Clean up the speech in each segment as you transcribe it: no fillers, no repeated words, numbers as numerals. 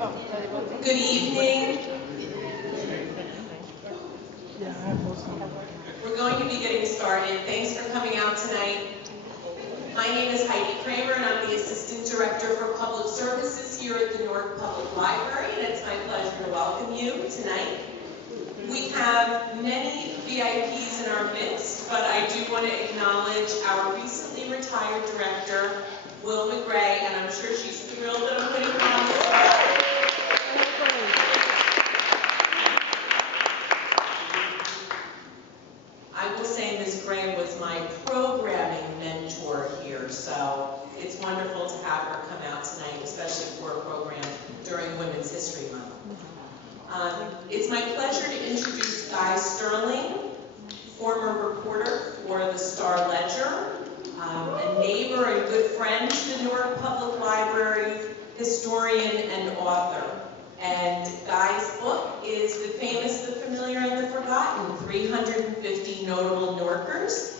Good evening. We're going to be getting started. Thanks for coming out tonight. My name is Heidi Kramer, and I'm the Assistant Director for Public Services here at the Newark Public Library, and it's my pleasure to welcome you tonight. We have many VIPs in our midst, but I do want to acknowledge our recently retired director, Will McGray, and I'm sure she's thrilled that I'm putting her on the spot. I will say Ms. Gray was my programming mentor here, so it's wonderful to have her come out tonight, especially for a program during Women's History Month. It's my pleasure to introduce Guy Sterling, former reporter for the Star-Ledger, a neighbor and good friend to the Newark Public Library, historian and author. And Guy's book is the famous, the familiar, and the forgotten, 350 Notable Newarkers.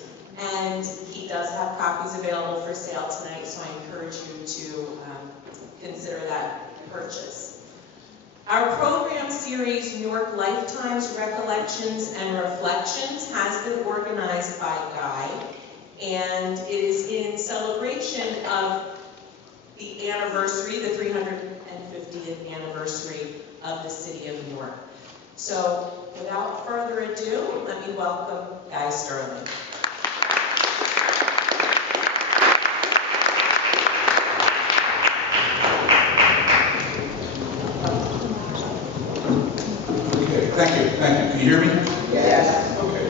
And he does have copies available for sale tonight, so I encourage you to consider that purchase. Our program series, Newark Lifetimes, Recollections, and Reflections, has been organized by Guy, and it is in celebration of the anniversary, the 350th anniversary of the city of Newark. So, without further ado, let me welcome Guy Sterling. Okay, thank you. Can you hear me? Yes. Okay.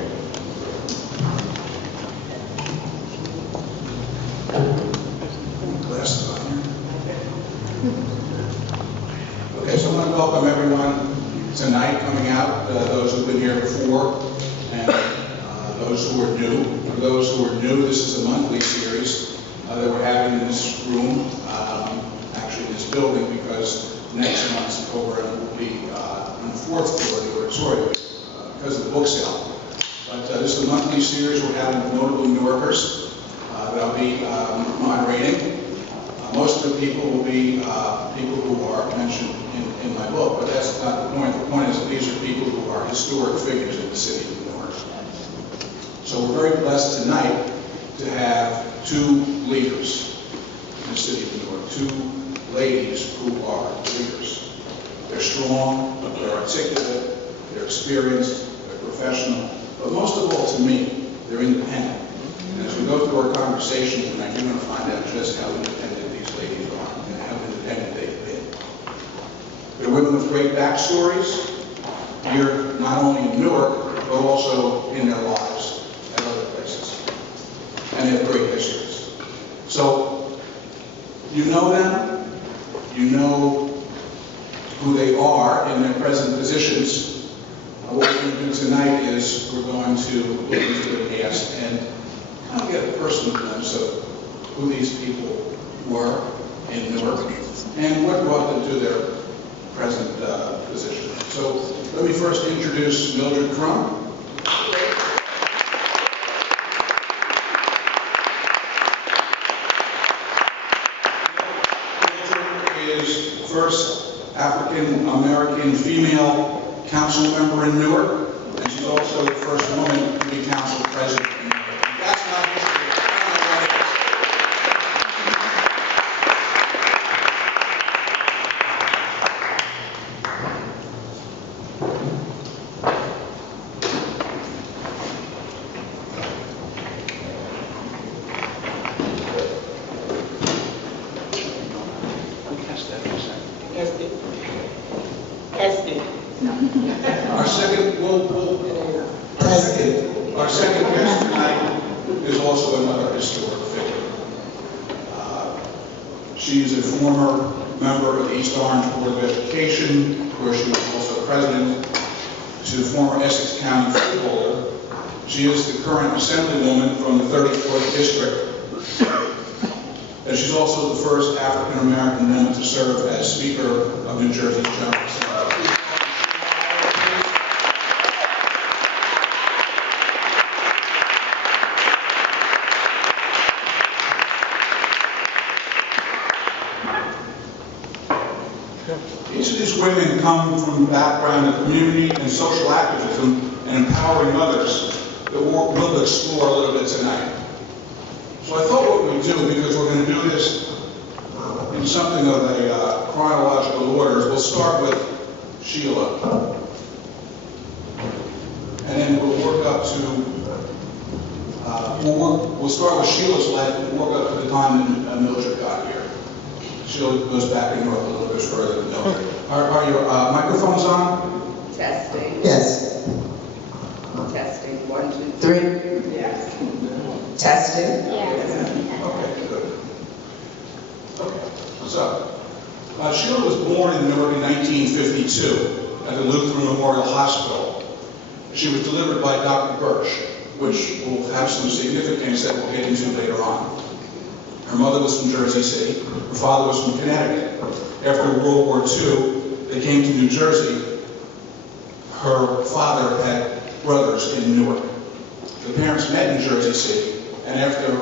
Glasses on here. Okay, so I want to welcome everyone tonight coming out, those who've been here before, and those who are new. For those who are new, this is a monthly series that we're having in this room, actually in this building, because next month's program will be on the fourth floor of the auditorium because of the book sale. But this is a monthly series we're having with notable Newarkers that I'll be moderating. Most of the people will be people who are mentioned in my book, but that's not the point. The point is that these are people who are historic figures in the city of Newark. So we're very blessed tonight to have two leaders in the city of Newark, two ladies who are leaders. They're strong, they're articulate, they're experienced, they're professional, but most of all, to me, they're independent. And as we go through our conversation tonight, you're going to find out just how independent these ladies are and how independent they've been. They're women with great backstories here, not only in Newark, but also in their lives at other places. And they have great histories. So, you know them, you know who they are in their present positions. What we're going to do tonight is we're going to look into their past and kind of get a personal glimpse of who these people were in Newark and what brought them to their present position. So let me first introduce Mildred Crump. Mildred is first African-American female council member in Newark, and she's also the first woman to be council president in Newark. That's not history. I don't know what it is. Our second guest tonight is also another historic figure. She is a former member of the East Orange Board of Education, where she was also president, to former Essex County footballer. She is the current Assemblywoman from the 34th District. And she's also the first African-American woman to serve as Speaker of New Jersey's General Assembly. These women come from a background of community and social activism and empowering others that we'll explore a little bit tonight. So I thought what we'd do, because we're going to do this in something of a chronological order, is we'll start with Sheila. And then we'll work up to, we'll start with Sheila's life and work up to the time that Mildred got here. Sheila goes back in North a little bit further than Mildred. Are your microphones on? Testing. Yes. Testing. 1, 2, 3. Yes. Testing. Yes. Okay, good. Okay, so, Sheila was born in Newark in 1952 at the Lutheran Memorial Hospital. She was delivered by Dr. Birch, which will have some significance that we'll get into later on. Her mother was from Jersey City. Her father was from Connecticut. After World War II, they came to New Jersey. Her father had brothers in Newark. The parents met in Jersey City, and after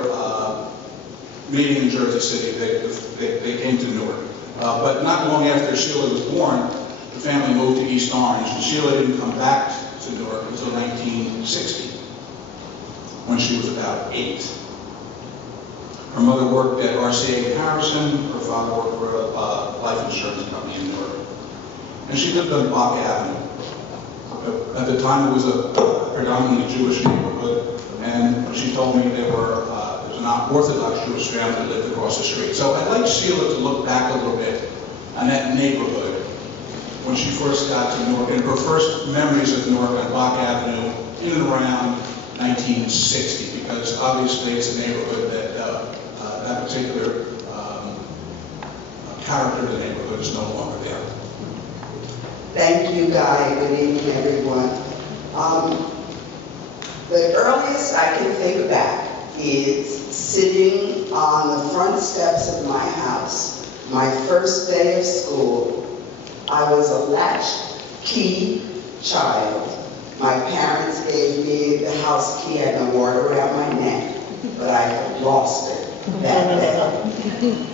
meeting in Jersey City, they came to Newark. But not long after Sheila was born, the family moved to East Orange, and Sheila didn't come back to Newark until 1960, when she was about 8. Her mother worked at RCA in Harrison. Her father worked for a life insurance company in Newark. And she lived on Bach Avenue. At the time, it was a predominantly Jewish neighborhood, and she told me there was an Orthodox Jewish family that lived across the street. So I'd like Sheila to look back a little bit on that neighborhood when she first got to Newark, and her first memories of Newark on Bach Avenue in and around 1960, because obviously it's a neighborhood that that particular character of the neighborhood is no longer there. Thank you, Guy. Good evening, everyone. The earliest I can think back is sitting on the front steps of my house. My first day of school, I was a latchkey child. My parents gave me the house key and I wore it around my neck, but I lost it that day.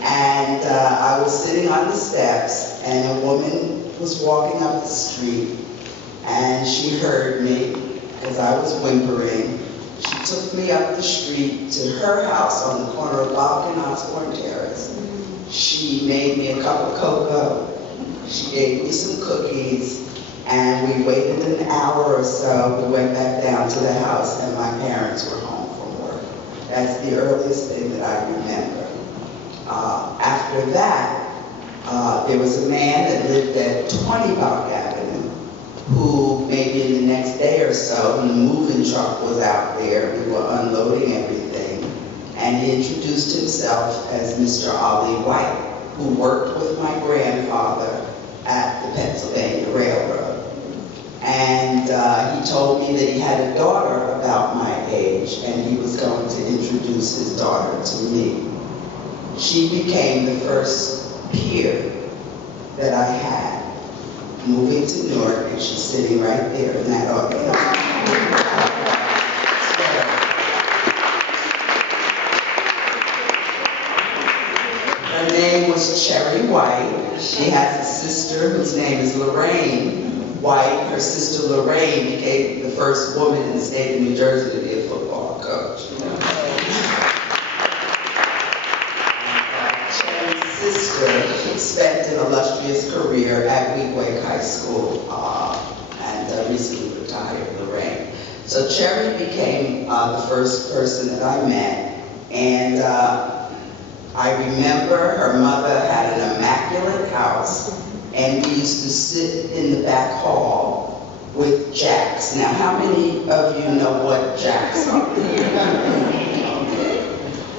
And I was sitting on the steps, and a woman was walking up the street, and she heard me because I was whimpering. She took me up the street to her house on the corner of Bach and Osborne Terrace. She made me a cup of cocoa. She gave me some cookies, and we waited an hour or so. We went back down to the house, and my parents were home from work. That's the earliest thing that I remember. After that, there was a man that lived at 20 Bach Avenue who maybe in the next day or so, when the moving truck was out there, we were unloading everything, and he introduced himself as Mr. Ollie White, who worked with my grandfather at the Pennsylvania Railroad. And he told me that he had a daughter about my age, and he was going to introduce his daughter to me. She became the first peer that I had moving to Newark, and she's sitting right there in that audience. Her name was Cherry White. She has a sister whose name is Lorraine White. Her sister Lorraine became the first woman in the state of New Jersey to be a football coach. Cherry's sister, she spent an illustrious career at Weequahic High School and recently retired, Lorraine. So Cherry became the first person that I met, and I remember her mother had an immaculate house, and we used to sit in the back hall with jacks. Now, how many of you know what jacks are?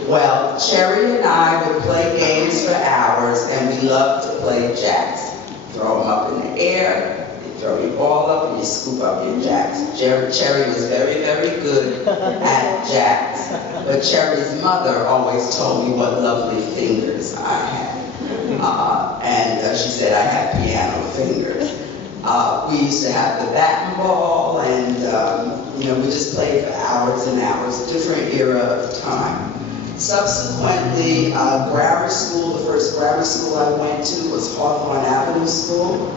Well, Cherry and I would play games for hours, and we loved to play jacks. Throw them up in the air, you throw your ball up, and you scoop up your jacks. Cherry was very, very good at jacks. But Cherry's mother always told me what lovely fingers I had. And she said I had piano fingers. We used to have the bat and ball, and we just played for hours and hours, different era of time. Subsequently, grammar school, the first grammar school I went to was Hawthorne Avenue School.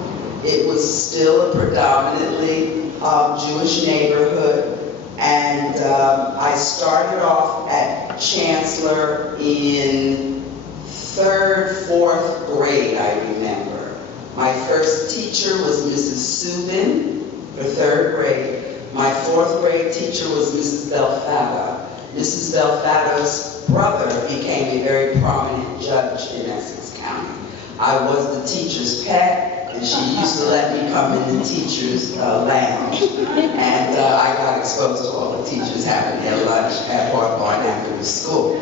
it was still a predominantly Jewish neighborhood. And I started off at Chancellor in 3rd, 4th grade, I remember. My first teacher was Mrs. Subin for 3rd grade. My 4th grade teacher was Mrs. Belfato. Mrs. Belfato's brother became a very prominent judge in Essex County. I was the teacher's pet, and she used to let me come in the teacher's lounge. And I got exposed to all the teachers having their lunch at Hawthorne Avenue School.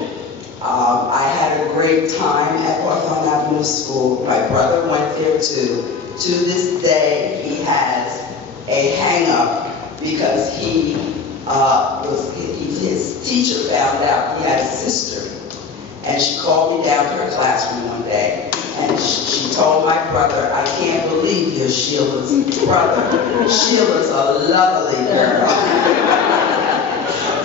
I had a great time at Hawthorne Avenue School. My brother went there too. To this day, he has a hang-up because his teacher found out he had a sister. And she called me down to her classroom one day, and she told my brother, "I can't believe you're Sheila's brother. Sheila's a lovely girl."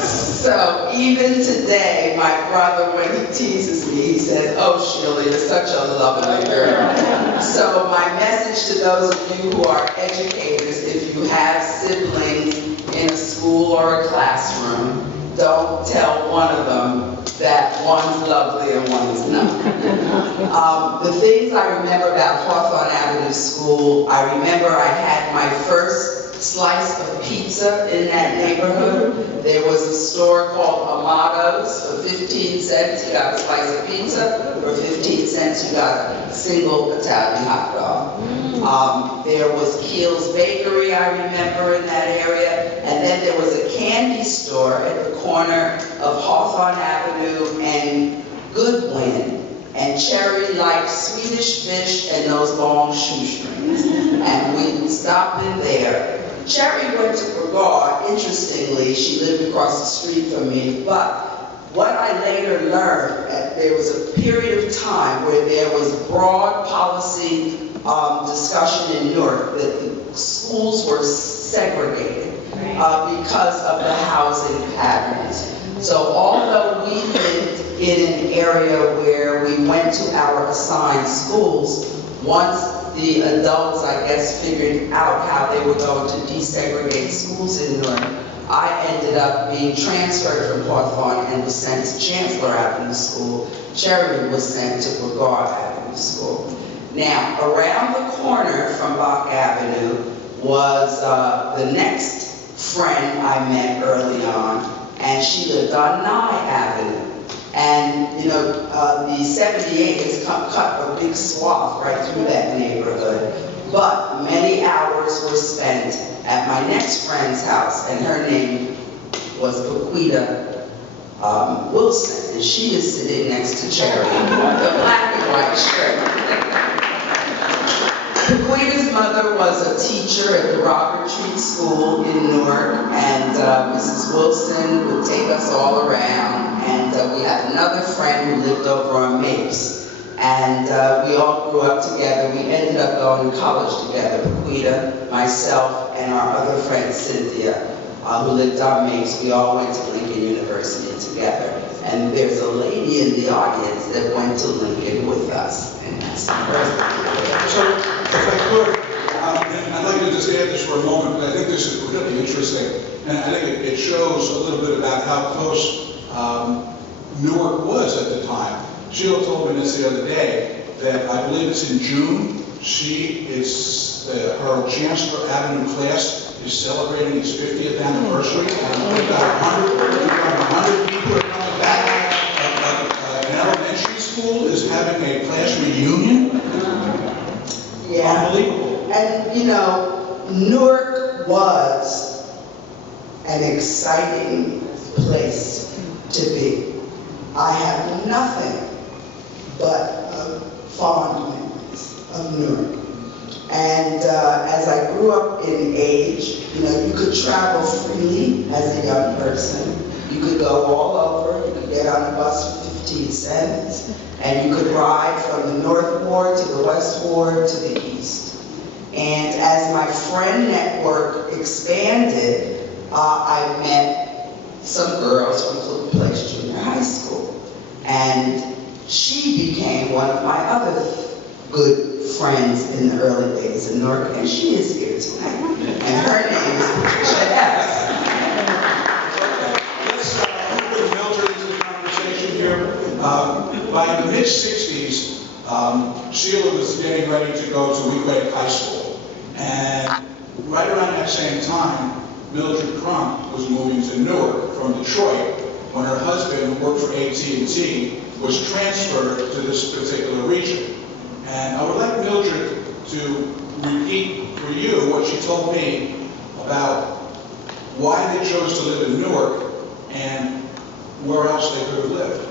So even today, my brother, when he teases me, he says, "Oh, Sheila, you're such a lovely girl." So my message to those of you who are educators, if you have siblings in a school or a classroom, don't tell one of them that one's lovely and one is not. The things I remember about Hawthorne Avenue School, I remember I had my first slice of pizza in that neighborhood. There was a store called Amato's. For 15 cents, you got a slice of pizza. For 15 cents, you got a single Italian hot dog. There was Keel's Bakery, I remember, in that area. And then there was a candy store at the corner of Hawthorne Avenue and Goodwin. And Cherry liked Swedish fish and those long shoestrings. And we stopped in there. Cherry went to Brevard. Interestingly, she lived across the street from me. But what I later learned, there was a period of time where there was broad policy discussion in Newark that the schools were segregated because of the housing patterns. So although we lived in an area where we went to our assigned schools, once the adults, I guess, figured out how they were going to desegregate schools in Newark, I ended up being transferred from Hawthorne and was sent to Chancellor Avenue School. Cherry was sent to Brevard Avenue School. Now, around the corner from Bach Avenue was the next friend I met early on, and she lived on Nye Avenue. And, you know, the 78 has cut a big swath right through that neighborhood. But many hours were spent at my next friend's house, and her name was Paquita Wilson, and she is sitting next to Cherry, the black and white shirt. Paquita's mother was a teacher at the Robert Treat School in Newark, and Mrs. Wilson would take us all around. And we had another friend who lived over on Mapes. And we all grew up together. We ended up going to college together, Paquita, myself, and our other friend Cynthia, who lived on Mapes. We all went to Lincoln University together. And there's a lady in the audience that went to Lincoln with us. And that's the person. So, if I could, I'd like to just add this for a moment, but I think this is really interesting. And I think it shows a little bit about how close Newark was at the time. Sheila told me this the other day, that I believe it's in June, her Chancellor Avenue class is celebrating its 50th anniversary, and we've got 100 people are coming back. An elementary school is having a class reunion. Yeah. Unbelievable. And, you know, Newark was an exciting place to be. I have nothing but fond memories of Newark. And as I grew up in age, you know, you could travel freely as a young person. You could go all over. You could get on a bus for 15 cents. And you could ride from the North Ward to the West Ward to the East. And as my friend network expanded, I met some girls from Clinton Place Junior High School. And she became one of my other good friends in the early days days in Newark, and she is here tonight. And her name is Patricia Epps. Let's bring Mildred into the conversation here. By the mid-60s, Sheila was getting ready to go to Weequahic High School. And right around that same time, Mildred Crump was moving to Newark from Detroit when her husband, who worked for AT&T, was transferred to this particular region. And I would like Mildred to repeat for you what she told me about why they chose to live in Newark and where else they could have lived.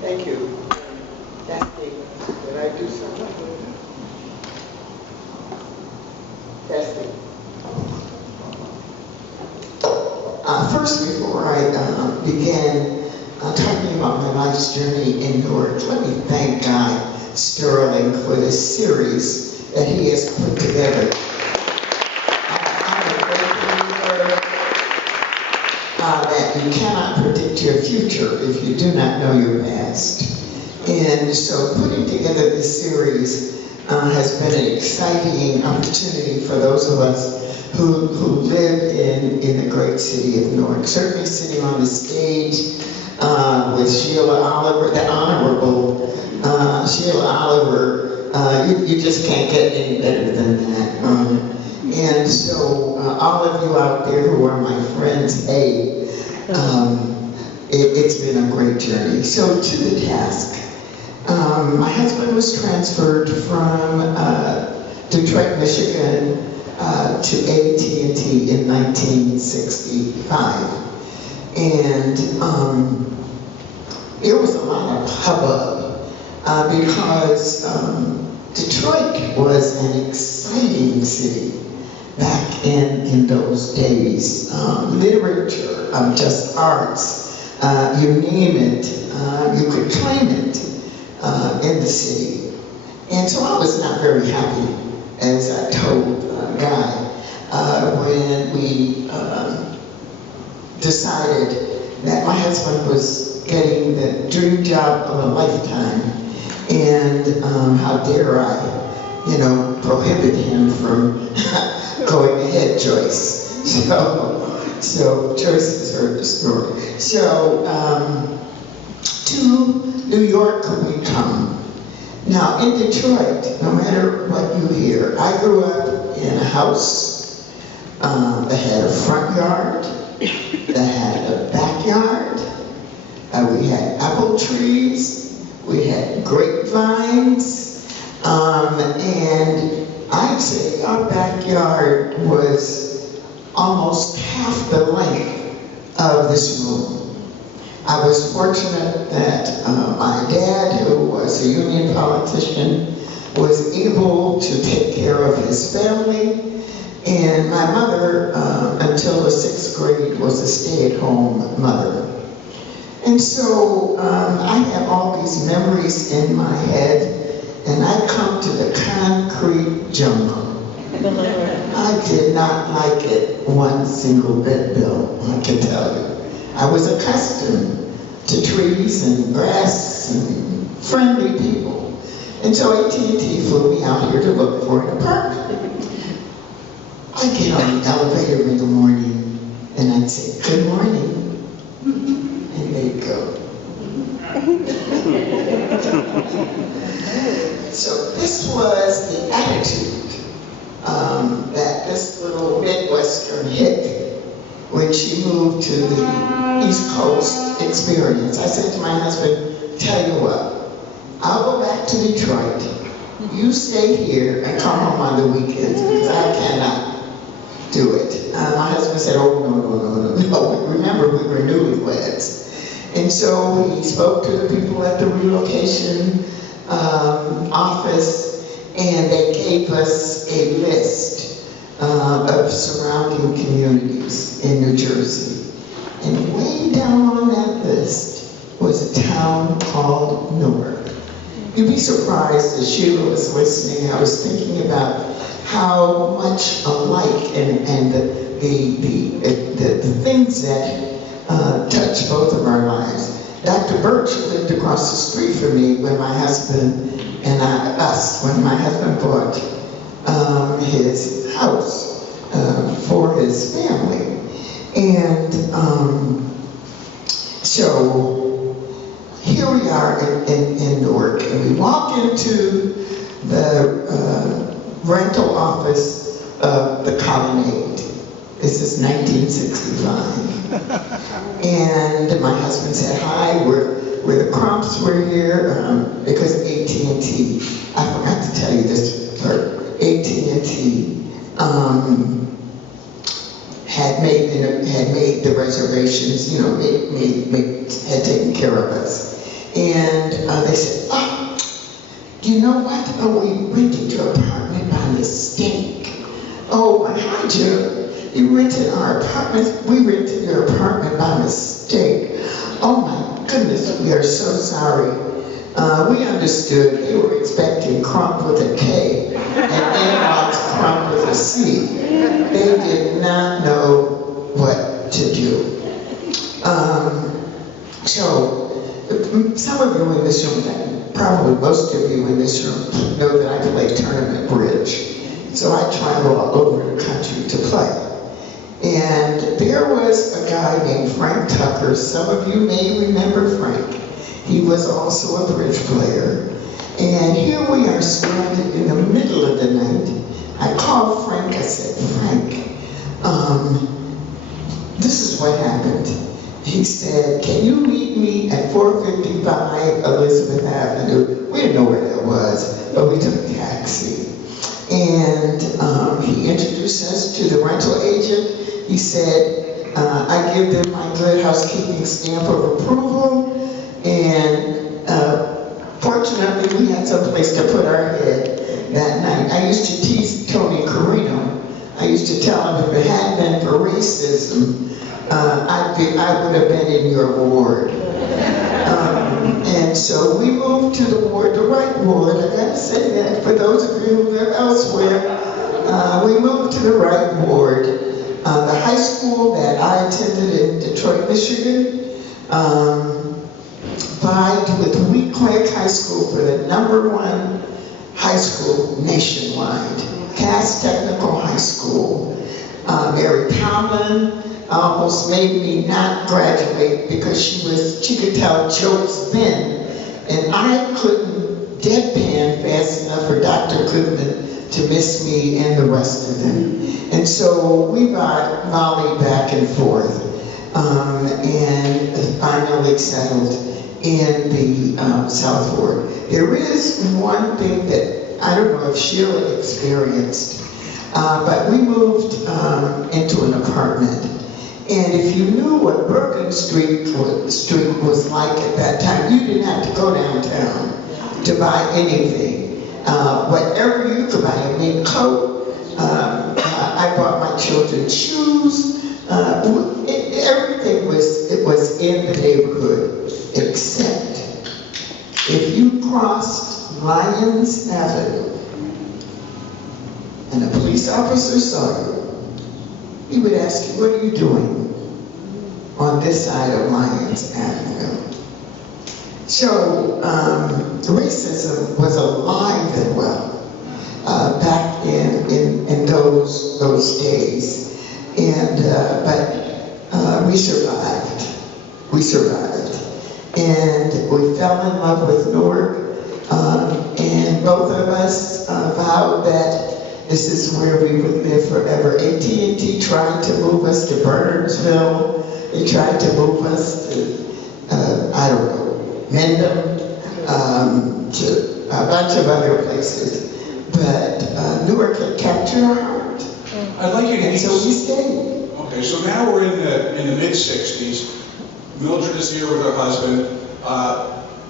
Thank you. Testing. Did I do something? Testing. First, before I begin talking about my life's journey in Newark, let me thank Guy Sterling for this series that he has put together. I'm a great believer that you cannot predict your future if you do not know your past. And so putting together this series has been an exciting opportunity for those of us who live in the great city of Newark. Certainly sitting on the stage with Sheila Oliver, the Honorable Sheila Oliver, you just can't get any better than that. And so all of you out there who are my friends, hey, it's been a great journey. So to the task. My husband was transferred from Detroit, Michigan to AT&T in 1965. And there was a lot of hubbub because Detroit was an exciting city back in those days. Literature, just arts, you name it, you could claim it in the city. And so I was not very happy, as I told Guy, when we decided that my husband was getting the dream job of a lifetime, and how dare I, prohibit him from going ahead, Joyce. So Joyce has heard the story. So to New York we come. Now in Detroit, no matter what you hear, I grew up in a house that had a front yard, that had a backyard, we had apple trees, we had grapevines, and I'd say our backyard was almost half the length of this room. I was fortunate that my dad, who was a union politician, was able to take care of his family, and my mother, until the 6th grade, was a stay-at-home mother. And so I have all these memories in my head, and I come to the concrete jungle. I did not like it one single bit, Bill, I can tell you. I was accustomed to trees and grass and friendly people. And so AT&T flew me out here to look for an apartment. I get on the elevator in the morning and I'd say, "Good morning." And they'd go. So this was the attitude that this little Midwestern hit when she moved to the East Coast experience. I said to my husband, tell you what, I'll go back to Detroit. You stay here and come home on the weekends because I cannot do it. My husband said, oh, no. Remember, we were newlyweds. And so he spoke to the people at the relocation office, and they gave us a list of surrounding communities in New Jersey. And way down on that list was a town called Newark. You'd be surprised, as Sheila was listening, I was thinking about how much alike and the things that touch both of our lives. Dr. Birch lived across the street from me when my husband when my husband bought his house for his family. And so here we are in Newark, and we walk into the rental office of the Colonnade. This is 1965. And my husband said, hi, we're the Crumps were here, because AT&T, I forgot to tell you this part, AT&T had made the reservations, you know, had taken care of us. And they said, oh, you know what? Oh, we rented your apartment by mistake. Oh, how'd you rented our apartment? We rented your apartment by mistake. Oh my goodness, we are so sorry. We understood they were expecting Crump with a K and Newark's Crump with a C. They did not know what to do. So, some of you in this room, probably most of you in this room, know that I play tournament bridge. So I travel all over the country to play. And there was a guy named Frank Tucker. Some of you may remember Frank. He was also a bridge player. And here we are standing in the middle of the night. I called Frank, I said, Frank, this is what happened. He said, can you meet me at 455 Elizabeth Avenue? We didn't know where that was, but we took a taxi. And he introduced us to the rental agent. He said, I give them my good housekeeping stamp of approval, and fortunately we had some place to put our head that night. I used to tease Tony Carino. I used to tell him if it hadn't been for racism, I would have been in your ward. And so we moved to the ward, the right ward. I gotta say that for those of you who live elsewhere, we moved to the right ward. The high school that I attended in Detroit, Michigan, vied with Wheat Clark High School for the #1 high school nationwide. Cass Technical High School. Mary Tomlin almost made me not graduate because she could tell jokes then, and I couldn't deadpan fast enough for Dr. Goodman to miss me and the rest of them. And so we volleyed back and forth, and finally settled in the South Ward. There is one thing that I don't know if Sheila experienced, but we moved into an apartment. And if you knew what Bergen Street was like at that time, you didn't have to go downtown to buy anything. Whatever you could buy, a new coat, I bought my children shoes, everything was in the neighborhood, except if you crossed Lyons Avenue and a police officer saw you, he would ask you, what are you doing on this side of Lyons Avenue? So racism was alive and well back in those days, and but we survived. We survived, and we fell in love with Newark, and both of us vowed that this is where we would live forever. AT&T tried to move us to Burnsville. They tried to move us to, I don't know, Mendham, to a bunch of other places. But Newark had captured our heart. I'd like you to And so we stayed. Okay, so now we're in the mid-60s. Mildred is here with her husband.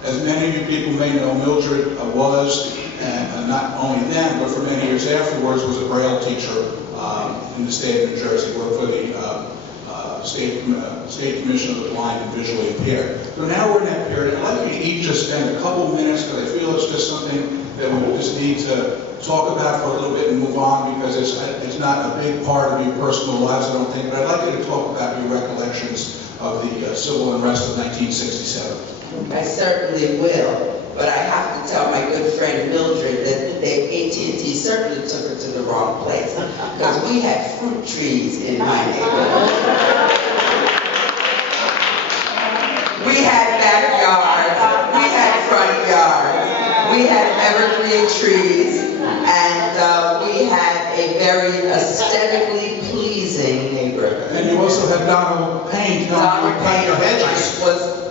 As many of you people may know, Mildred was, and not only then, but for many years afterwards, was a Braille teacher in the state of New Jersey, worked for the State Commission of the Blind and Visually Impaired. So now we're in that period. I'd like you to each just spend a couple minutes, because I feel it's just something that we just need to talk about for a little bit and move on, because it's not a big part of your personal lives, I don't think, but I'd like you to talk about your recollections of the civil unrest of 1967. I certainly will. but I have to tell my good friend Mildred that AT&T certainly took her to the wrong place, because we had fruit trees in my neighborhood. We had backyards, we had front yards, we had evergreen trees, and we had a very aesthetically pleasing neighborhood. And you also had Donald Payne, cut your hedges.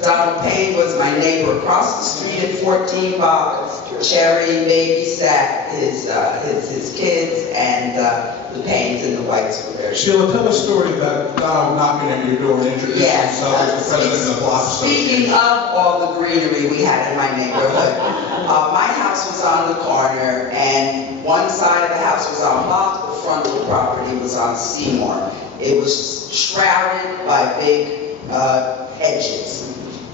Donald Payne was my neighbor across the street at 14 Bob. Cherry babysat his kids, and the Paynes and the Whites were there. Sheila, tell a story about Donald knocking at your door and introducing himself as the president of the block association. Speaking of all the greenery we had in my neighborhood, my house was on the corner, and one side of the house was on Block, the frontal property was on Seymour. It was shrouded by big hedges.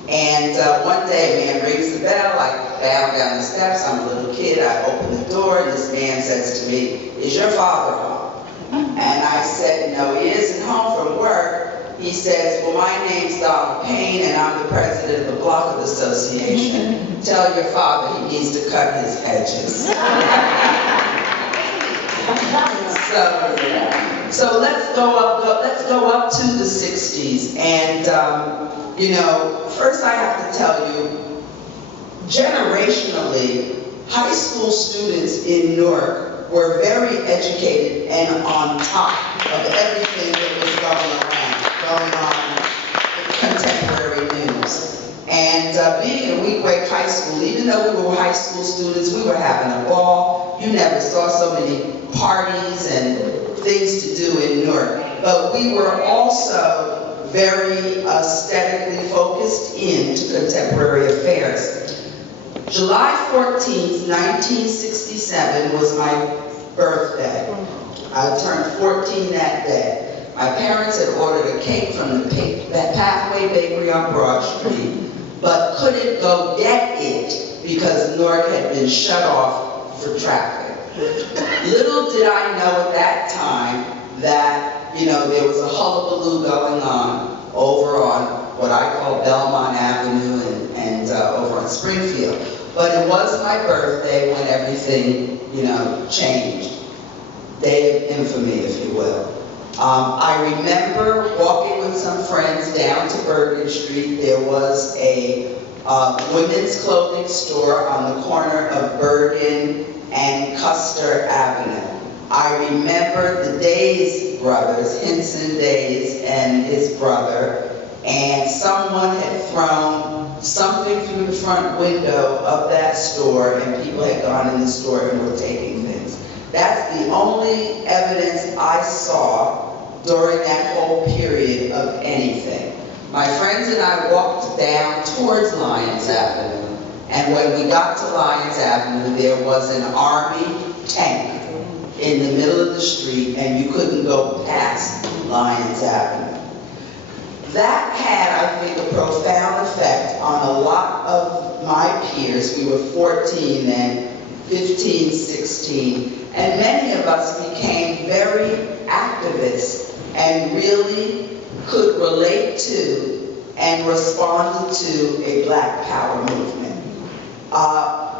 And one day, a man rings the bell, I bound down the steps, I'm a little kid, I open the door, and this man says to me, "Is your father home?" And I said, "No, he isn't home from work." He says, "Well, my name's Donald Payne, and I'm the president of the Block Association. Tell your father he needs to cut his hedges." So let's go up to the 60s, and first I have to tell you, generationally, high school students in Newark were very educated and on top of everything that was going on in contemporary news. And being at Weequahic High School, even though we were high school students, we were having a ball. You never saw so many parties and things to do in Newark. But we were also very aesthetically focused into contemporary affairs. July 14th, 1967 was my birthday. I turned 14 that day. My parents had ordered a cake from the Pathway Bakery on Broad Street, but couldn't go get it because Newark had been shut off for traffic. Little did I know at that time that there was a hullabaloo going on over on what I call Belmont Avenue and over on Springfield. But it was my birthday when everything, changed. Day of infamy, if you will. I remember walking with some friends down to Bergen Street. There was a women's clothing store on the corner of Bergen and Custer Avenue. I remember the Days brothers, Hinson Days and his brother, and someone had thrown something through the front window of that store, and people had gone in the store and were taking things. That's the only evidence I saw during that whole period of anything. My friends and I walked down towards Lyons Avenue, and when we got to Lyons Avenue, there was an Army tank in the middle of the street, and you couldn't go past Lyons Avenue. That had, I think, a profound effect on a lot of my peers. We were 14 then, 15, 16, and many of us became very activists and really could relate to and responded to a Black Power movement.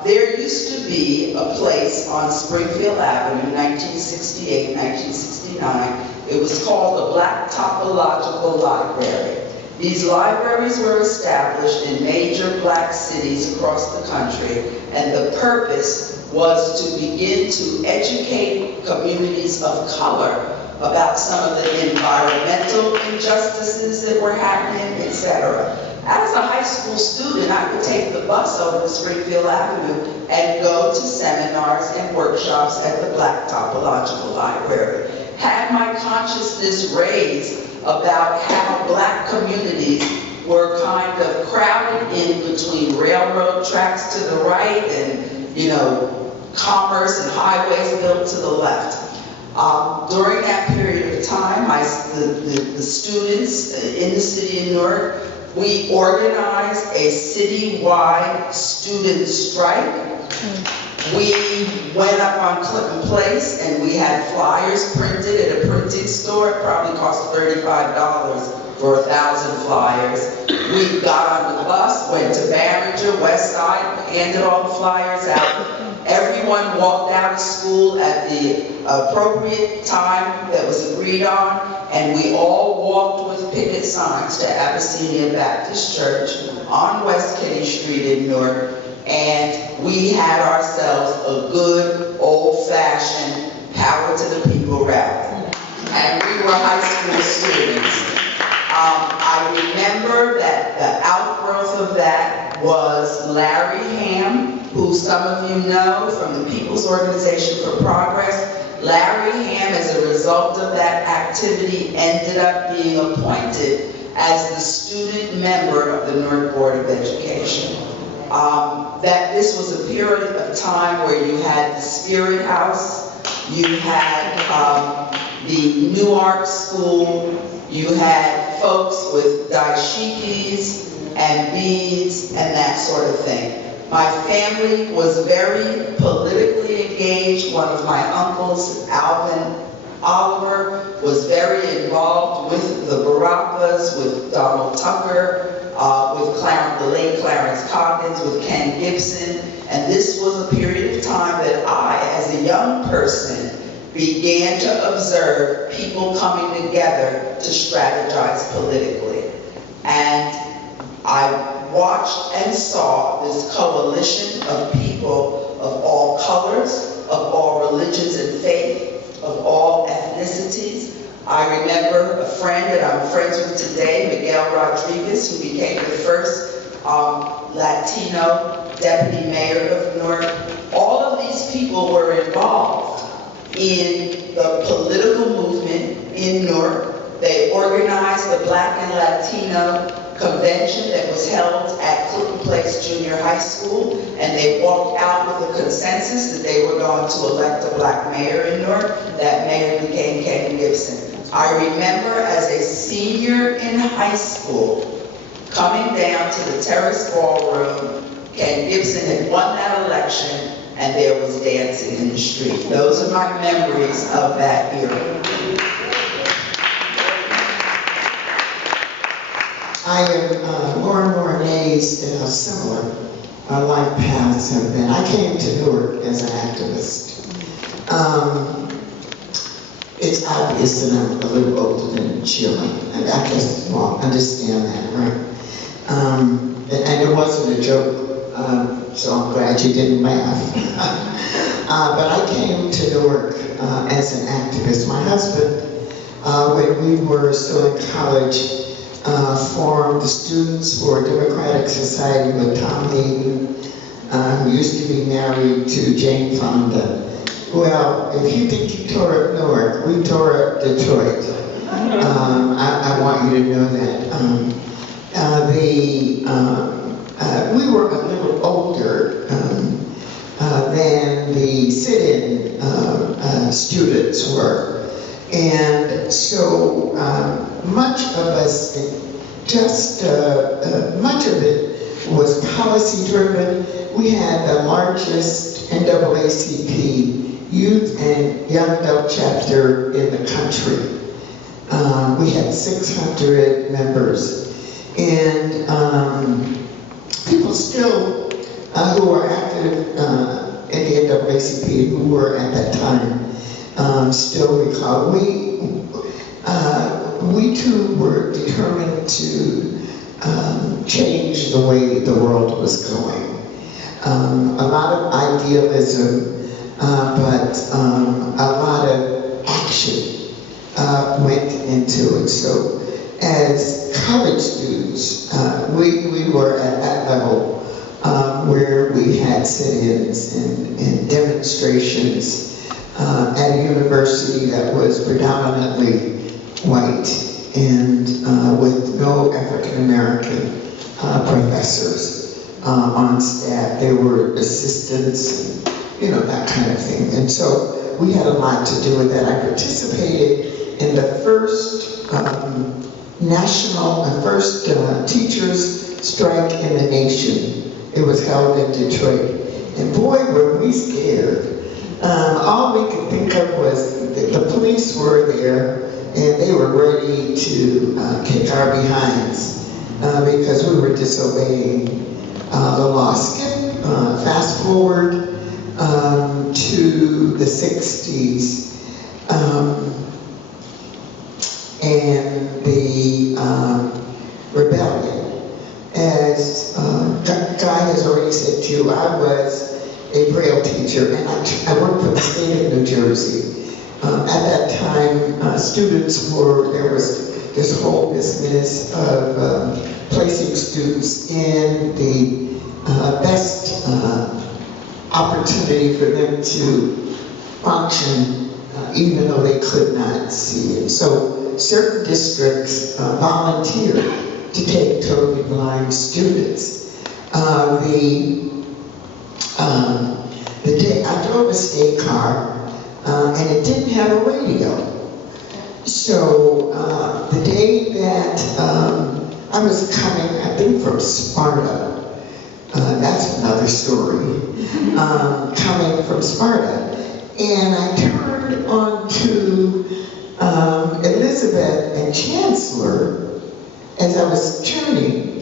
There used to be a place on Springfield Avenue, 1968, 1969. It was called the Black Topological Library. These libraries were established in major Black cities across the country, and the purpose was to begin to educate communities of color about some of the environmental injustices that were happening, etc. As a high school student, I would take the bus over to Springfield Avenue and go to seminars and workshops at the Black Topological Library. Had my consciousness raised about how Black communities were kind of crowded in between railroad tracks to the right and, commerce and highways built to the left. During that period of time, the students in the city of Newark, we organized a citywide student strike. We went up on Clinton Place and we had flyers printed at a printing store. It probably cost $35 for 1,000 flyers. We got on the bus, went to Barringer, West Side, handed all the flyers out. Everyone walked out of school at the appropriate time that was agreed on, and we all walked with picket signs to Abyssinia Baptist Church on West Kitty Street in Newark, and we had ourselves a good old-fashioned power to the people rally. And we were high school students. I remember that the outgrowth of that was Larry Ham, who some of you know from the People's Organization for Progress. Larry Ham, as a result of that activity, ended up being appointed as the student member of the Newark Board of Education. That this was a period of time where you had the Spirit House, you had the Newark School, you had folks with dashikis and beads and that sort of thing. My family was very politically engaged. One of my uncles, Alvin Oliver, was very involved with the Baraccas, with Donald Tucker, with the late Clarence Coggins, with Ken Gibson. And this was a period of time that I, as a young person, began to observe people coming together to strategize politically. And I watched and saw this coalition of people of all colors, of all religions and faith, of all ethnicities. I remember a friend that I'm friends with today, Miguel Rodriguez, who became the first Latino deputy mayor of Newark. All of these people were involved in the political movement in Newark. They organized the Black and Latino convention that was held at Clinton Place Junior High School, and they walked out with a consensus that they were going to elect a black mayor in Newark. That mayor became Ken Gibson. I remember as a senior in high school, coming down to the Terrace Ballroom, Ken Gibson had won that election, and there was dancing in the street. Those are my memories of that era. I am more and more amazed at how similar our life paths have been. I came to Newark as an activist. It's obvious that I'm a little older than Sheila, and I guess you all understand that, right? And it wasn't a joke, so I'm glad you didn't laugh. But I came to Newark as an activist. My husband, when we were still in college, formed the Students for Democratic Society with Tom Hayden, who used to be married to Jane Fonda. Well, if you think you tore up Newark, we tore up Detroit. I want you to know that. We were a little older than the sit-in students were. And so much of us, much of it was policy driven. We had the largest NAACP youth and young adult chapter in the country. We had 600 members. And people still who are active in the NAACP, who were at that time, still recall. We too were determined to change the way the world was going. A lot of idealism, but a lot of action went into it. So as college students, we were at that level where we had sit-ins and demonstrations at a university that was predominantly white and with no African American professors on staff. There were assistants and that kind of thing. And so we had a lot to do with that. I participated in the first teachers strike in the nation. It was held in Detroit. And boy, were we scared. All we could think of was the police were there and they were ready to kick our behinds. because we were disobeying the law. Fast forward to the 60s, and the rebellion. As Guy has already said to you, I was a Braille teacher, and I worked for the state of New Jersey. At that time, students there was this whole business of placing students in the best opportunity for them to function, even though they could not see it. So certain districts volunteered to take totally blind students. The day I drove a state car, and it didn't have a radio. So the day that I was coming, I think from Sparta, that's another story, coming from Sparta, and I turned onto Elizabeth and Chancellor. As I was turning,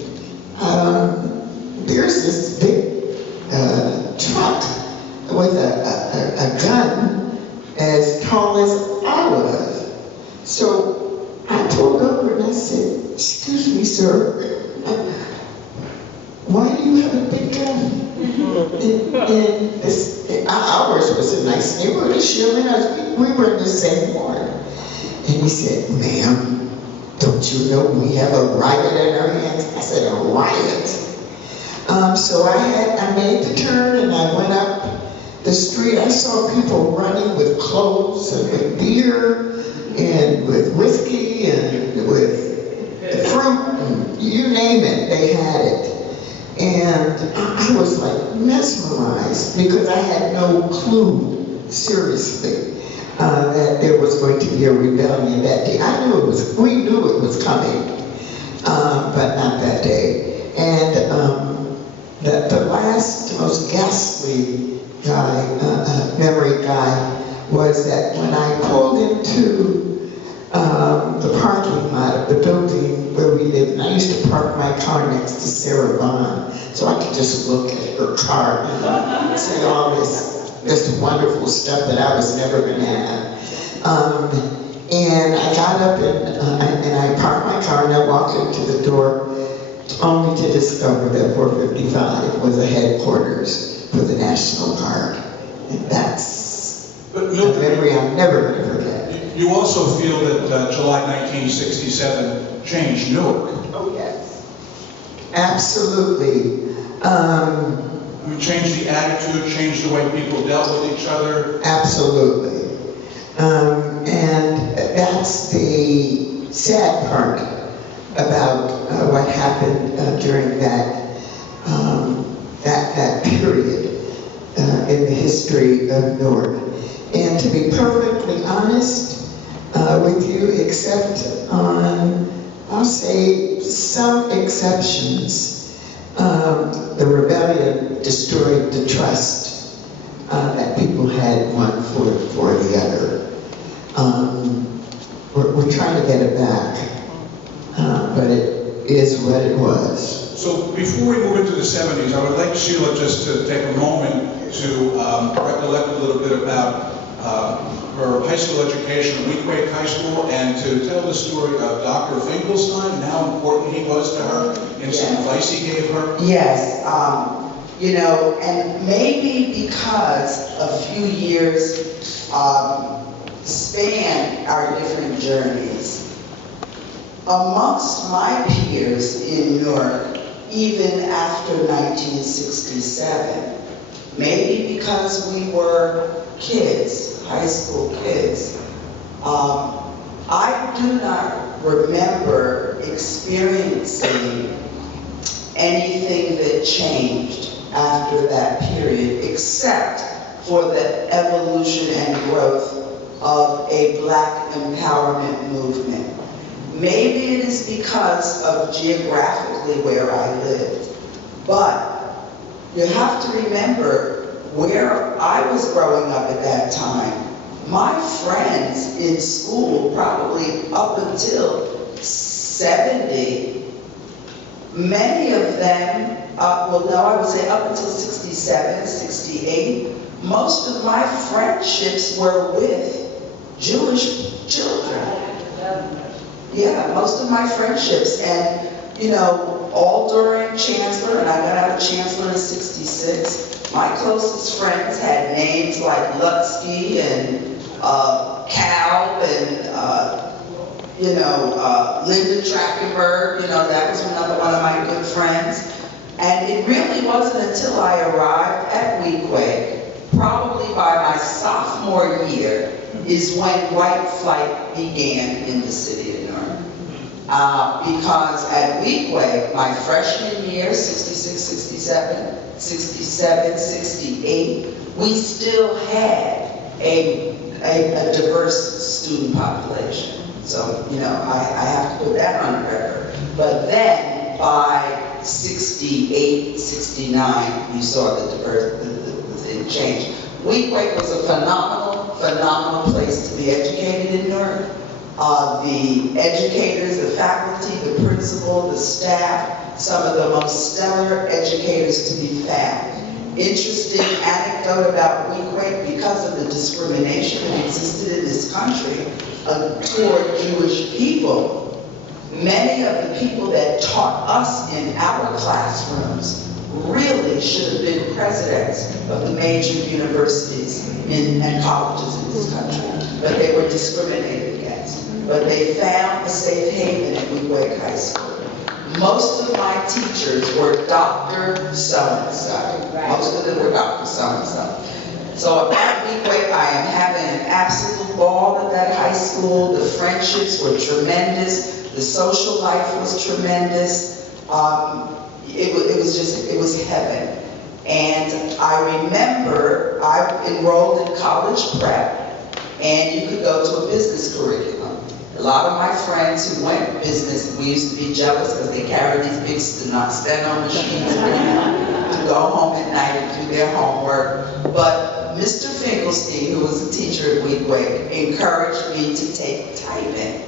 there's this big truck with a gun as tall as I was. So I pulled over and I said, "Excuse me, sir, why do you have a big gun?" And ours was a nice neighborhood, Sheila. We were in the same ward. And he said, "Ma'am, don't you know we have a riot in our hands?" I said, "A riot?" So I made the turn and I went up the street. I saw people running with clothes and with beer and with whiskey and with fruit, and you name it, they had it. And I was like mesmerized because I had no clue, seriously, that there was going to be a rebellion that day. We knew it was coming, but not that day. And the last, most ghastly memory was that when I pulled into the parking lot of the building where we lived, and I used to park my car next to Sarah Bond, so I could just look at her car and see all this wonderful stuff that I was never going to have. And I got up and I parked my car and I walked into the door only to discover that 455 was a headquarters for the National Guard. And that's a memory I'm never going to forget. You also feel that July 1967 changed Newark. Oh, yes. Absolutely. Changed the attitude, changed the way people dealt with each other. Absolutely. And that's the sad part about what happened during that period in the history of Newark. And to be perfectly honest with you, except on, I'll say, some exceptions, the rebellion destroyed the trust that people had one for the other. We're trying to get it back, but it is what it was. So before we move into the 70s, I would like Sheila just to take a moment to recollect a little bit about her high school education at Weequahic High School, and to tell the story of Dr. Finkelstein and how important he was to her and some advice he gave her. Yes, you know, and maybe because a few years span our different journeys. Amongst my peers in Newark, even after 1967, maybe because we were kids, high school kids, I do not remember experiencing anything that changed after that period, except for the evolution and growth of a Black empowerment movement. Maybe it is because of geographically where I lived, but you have to remember where I was growing up at that time. My friends in school, probably up until 70, Many of them, well, no, I would say up until 67, 68, most of my friendships were with Jewish children. Yeah, most of my friendships, and you know, all during Chancellor, and I got out of Chancellor in 66, my closest friends had names like Lutsky and Cal and Linda Trachtenberg, that was another one of my good friends. And it really wasn't until I arrived at Weequahic, probably by my sophomore year, is when white flight began in the city of Newark. Because at Weequahic, my freshman year, 66, 67, 68, we still had a diverse student population. So, I have to put that on the record. But then, by 68, 69, you saw the thing change. Weequahic was a phenomenal place to be educated in Newark. The educators, the faculty, the principal, the staff, some of the most stellar educators to be found. Interesting anecdote about Weequahic, because of the discrimination that existed in this country toward Jewish people, many of the people that taught us in our classrooms really should have been presidents of the major universities and colleges in this country, but they were discriminated against. But they found a safe haven at Weequahic High School. Most of my teachers were Dr. So-and-so. Most of them were Dr. So-and-so. So at Weequahic, I am having an absolute ball at that high school. The friendships were tremendous. The social life was tremendous. It was heaven. And I remember I enrolled in college prep, and you could go to a business curriculum. A lot of my friends who went business, we used to be jealous because they carried these big steno machines to go home at night and do their homework. But Mr. Finkelstein, who was a teacher at Weequahic, encouraged me to take typing.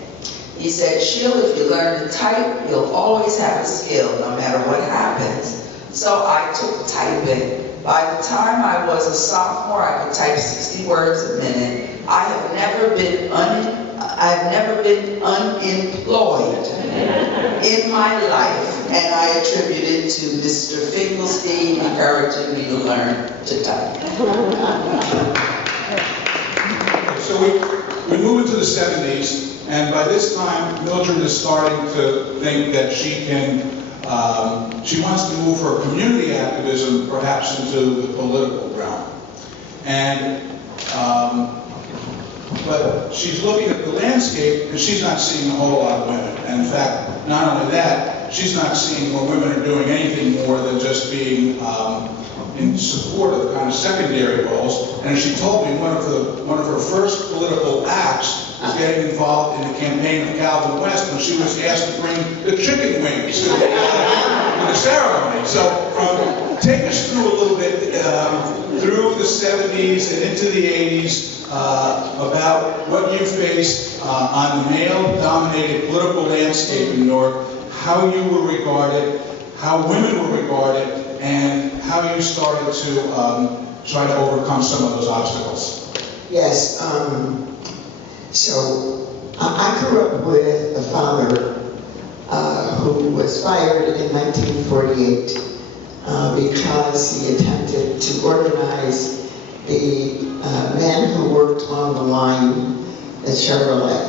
He said, Sheila, if you learn to type, you'll always have a skill, no matter what happens. So I took typing. By the time I was a sophomore, I could type 60 words a minute. I've never been unemployed in my life, and I attribute it to Mr. Finkelstein encouraging me to learn to type. So we move into the 70s. And by this time, Mildred is starting to think that she wants to move her community activism perhaps into the political realm. And, but she's looking at the landscape and she's not seeing a whole lot of women. And in fact, not only that, she's not seeing where women are doing anything more than just being in support of kind of secondary roles. And as she told me, one of her first political acts was getting involved in the campaign of Calvin West when she was asked to bring the chicken wings to the ceremony. So take us through a little bit through the 70s and into the 80s about what you faced on the male-dominated political landscape in New York, how you were regarded, how women were regarded, and how you started to try to overcome some of those obstacles. Yes, so I grew up with a father who was fired in 1948 because he attempted to organize the men who worked on the line at Chevrolet.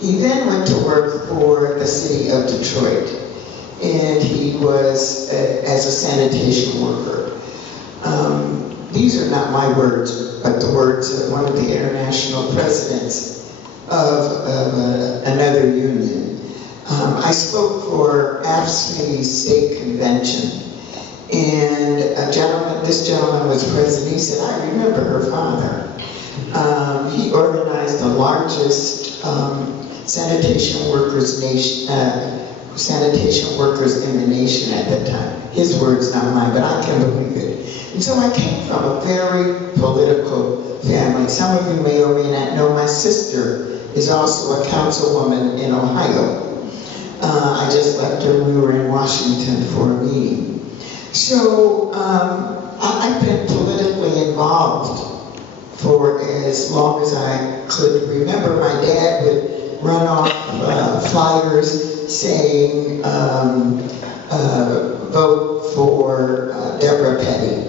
He then went to work for the city of Detroit, and he was as a sanitation worker. These are not my words, but the words of one of the international presidents of another union. I spoke for AFSCME's state convention, and this gentleman was present. He said, I remember her father. He organized the largest sanitation workers in the nation at that time. His words, not mine, but I can believe it. And so I came from a very political family. Some of you may or may not know my sister is also a councilwoman in Ohio. I just left her, we were in Washington for a meeting. So I've been politically involved for as long as I could remember. My dad would run off flyers saying, vote for Deborah Petty.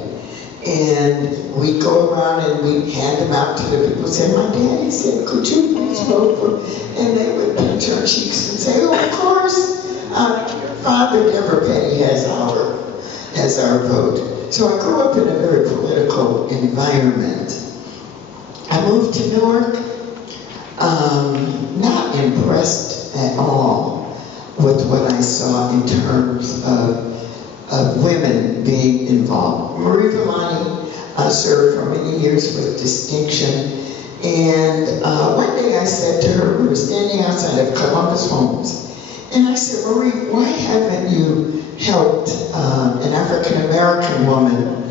And we'd go around and we'd hand them out to the people, say, my daddy said, could you please vote for, and they would pinch our cheeks and say, oh, of course, your father, Deborah Petty, has our vote. So I grew up in a very political environment. I moved to Newark, not impressed at all with what I saw in terms of women being involved. Marie Villani served for many years with distinction, and one day I said to her, we were standing outside of Columbus Homes, and I said, Marie, why haven't you helped an African-American woman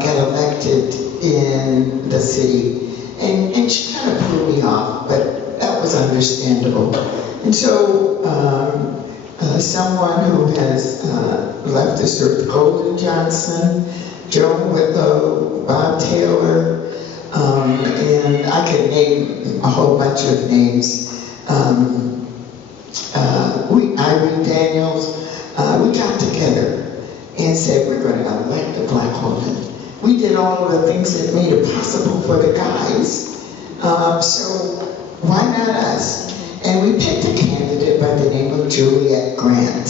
get elected in the city? And she kind of blew me off, but that was understandable. And so someone who has left this earth, Golden Johnson, Joan Whitlow, Bob Taylor, and I could name a whole bunch of names. Irene Daniels, we got together and said, we're going to elect a black woman. We did all of the things that made it possible for the guys, so why not us? And we picked a candidate by the name of Juliet Grant.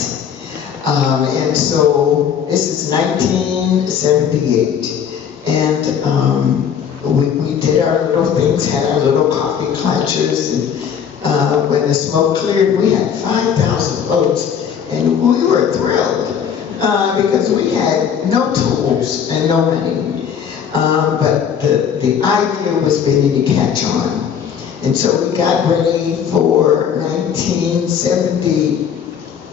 And so this is 1978, and we did our little things, had our little coffee clutches, and when the smoke cleared, we had 5,000 votes, and we were thrilled because we had no tools and no money. But the idea was beginning to catch on. And so we got ready for 1970,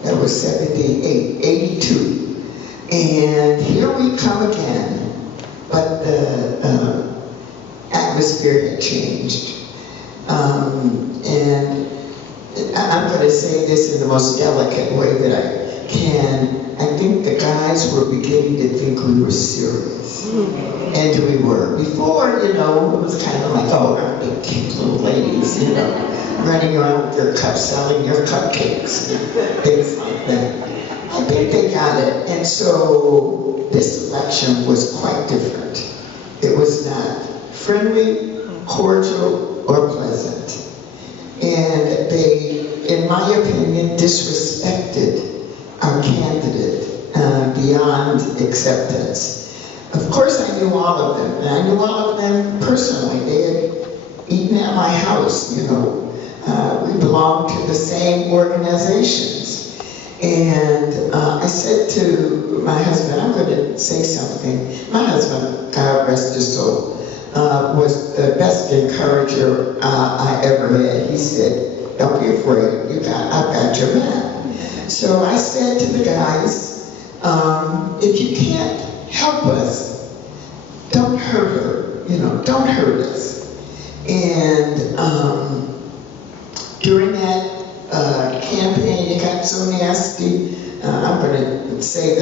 that was 78, 82. And here we come again, but the atmosphere had changed. And I'm going to say this in the most delicate way that I can. I think the guys were beginning to think we were serious. And we were. Before, you know, it was kind of like, oh, our big cute little ladies, you know, running around with their cups, selling their cupcakes, and things like that. I think they got it. And so this election was quite different. It was not friendly, cordial, or pleasant. And they, in my opinion, disrespected our candidate beyond acceptance. Of course, I knew all of them, and I knew all of them personally. They had eaten at my house, you know. We belonged to the same organizations. And I said to my husband, I'm going to say something. My husband, God rest his soul, was the best encourager I ever had. He said, don't be afraid, I've got your back. So I said to the guys, if you can't help us, don't hurt her, you know, don't hurt us. And during that campaign, it got so nasty. I'm going to say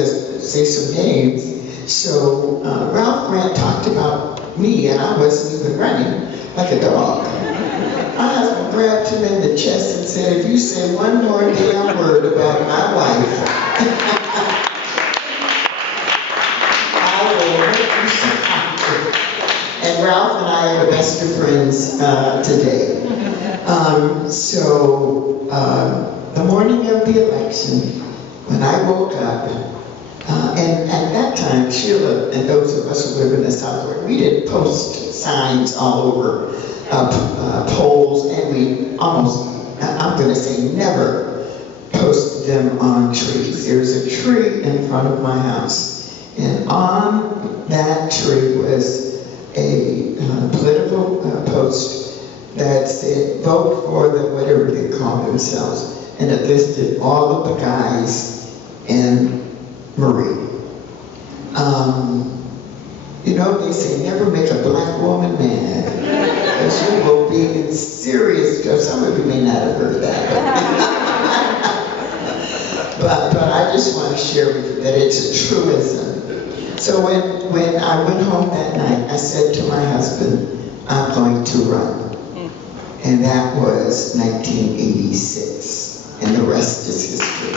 some names. So Ralph Grant talked about me, and I wasn't even running like a dog. My husband grabbed him in the chest and said, if you say one more damn word about my wife, I will make you suffer. And Ralph and I are the best of friends today. The morning of the election, when I woke up, and at that time, Sheila and those of us who live in the South, we didn't post signs all over poles, and we almost, I'm going to say never, posted them on trees. There's a tree in front of my house, and on that tree was a political post that said, vote for the whatever they call themselves, and it listed all of the guys in Marie. You know, they say never make a black woman mad, because you will be in serious trouble. Some of you may not have heard that. I just want to share with you that it's a truism. So when I went home that night, I said to my husband, I'm going to run. And that was 1986. And the rest is history.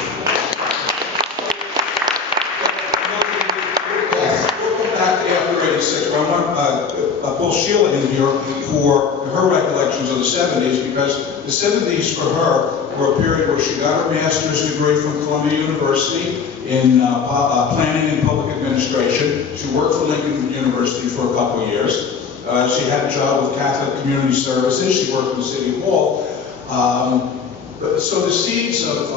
We'll come back to after 86, but I want to pull Sheila in here for her recollections of the 70s, because the 70s for her were a period where she got her master's degree from Columbia University in planning and public administration. She worked for Lincoln University for a couple of years. She had a job with Catholic Community Services. She worked in the City Hall. So the seeds of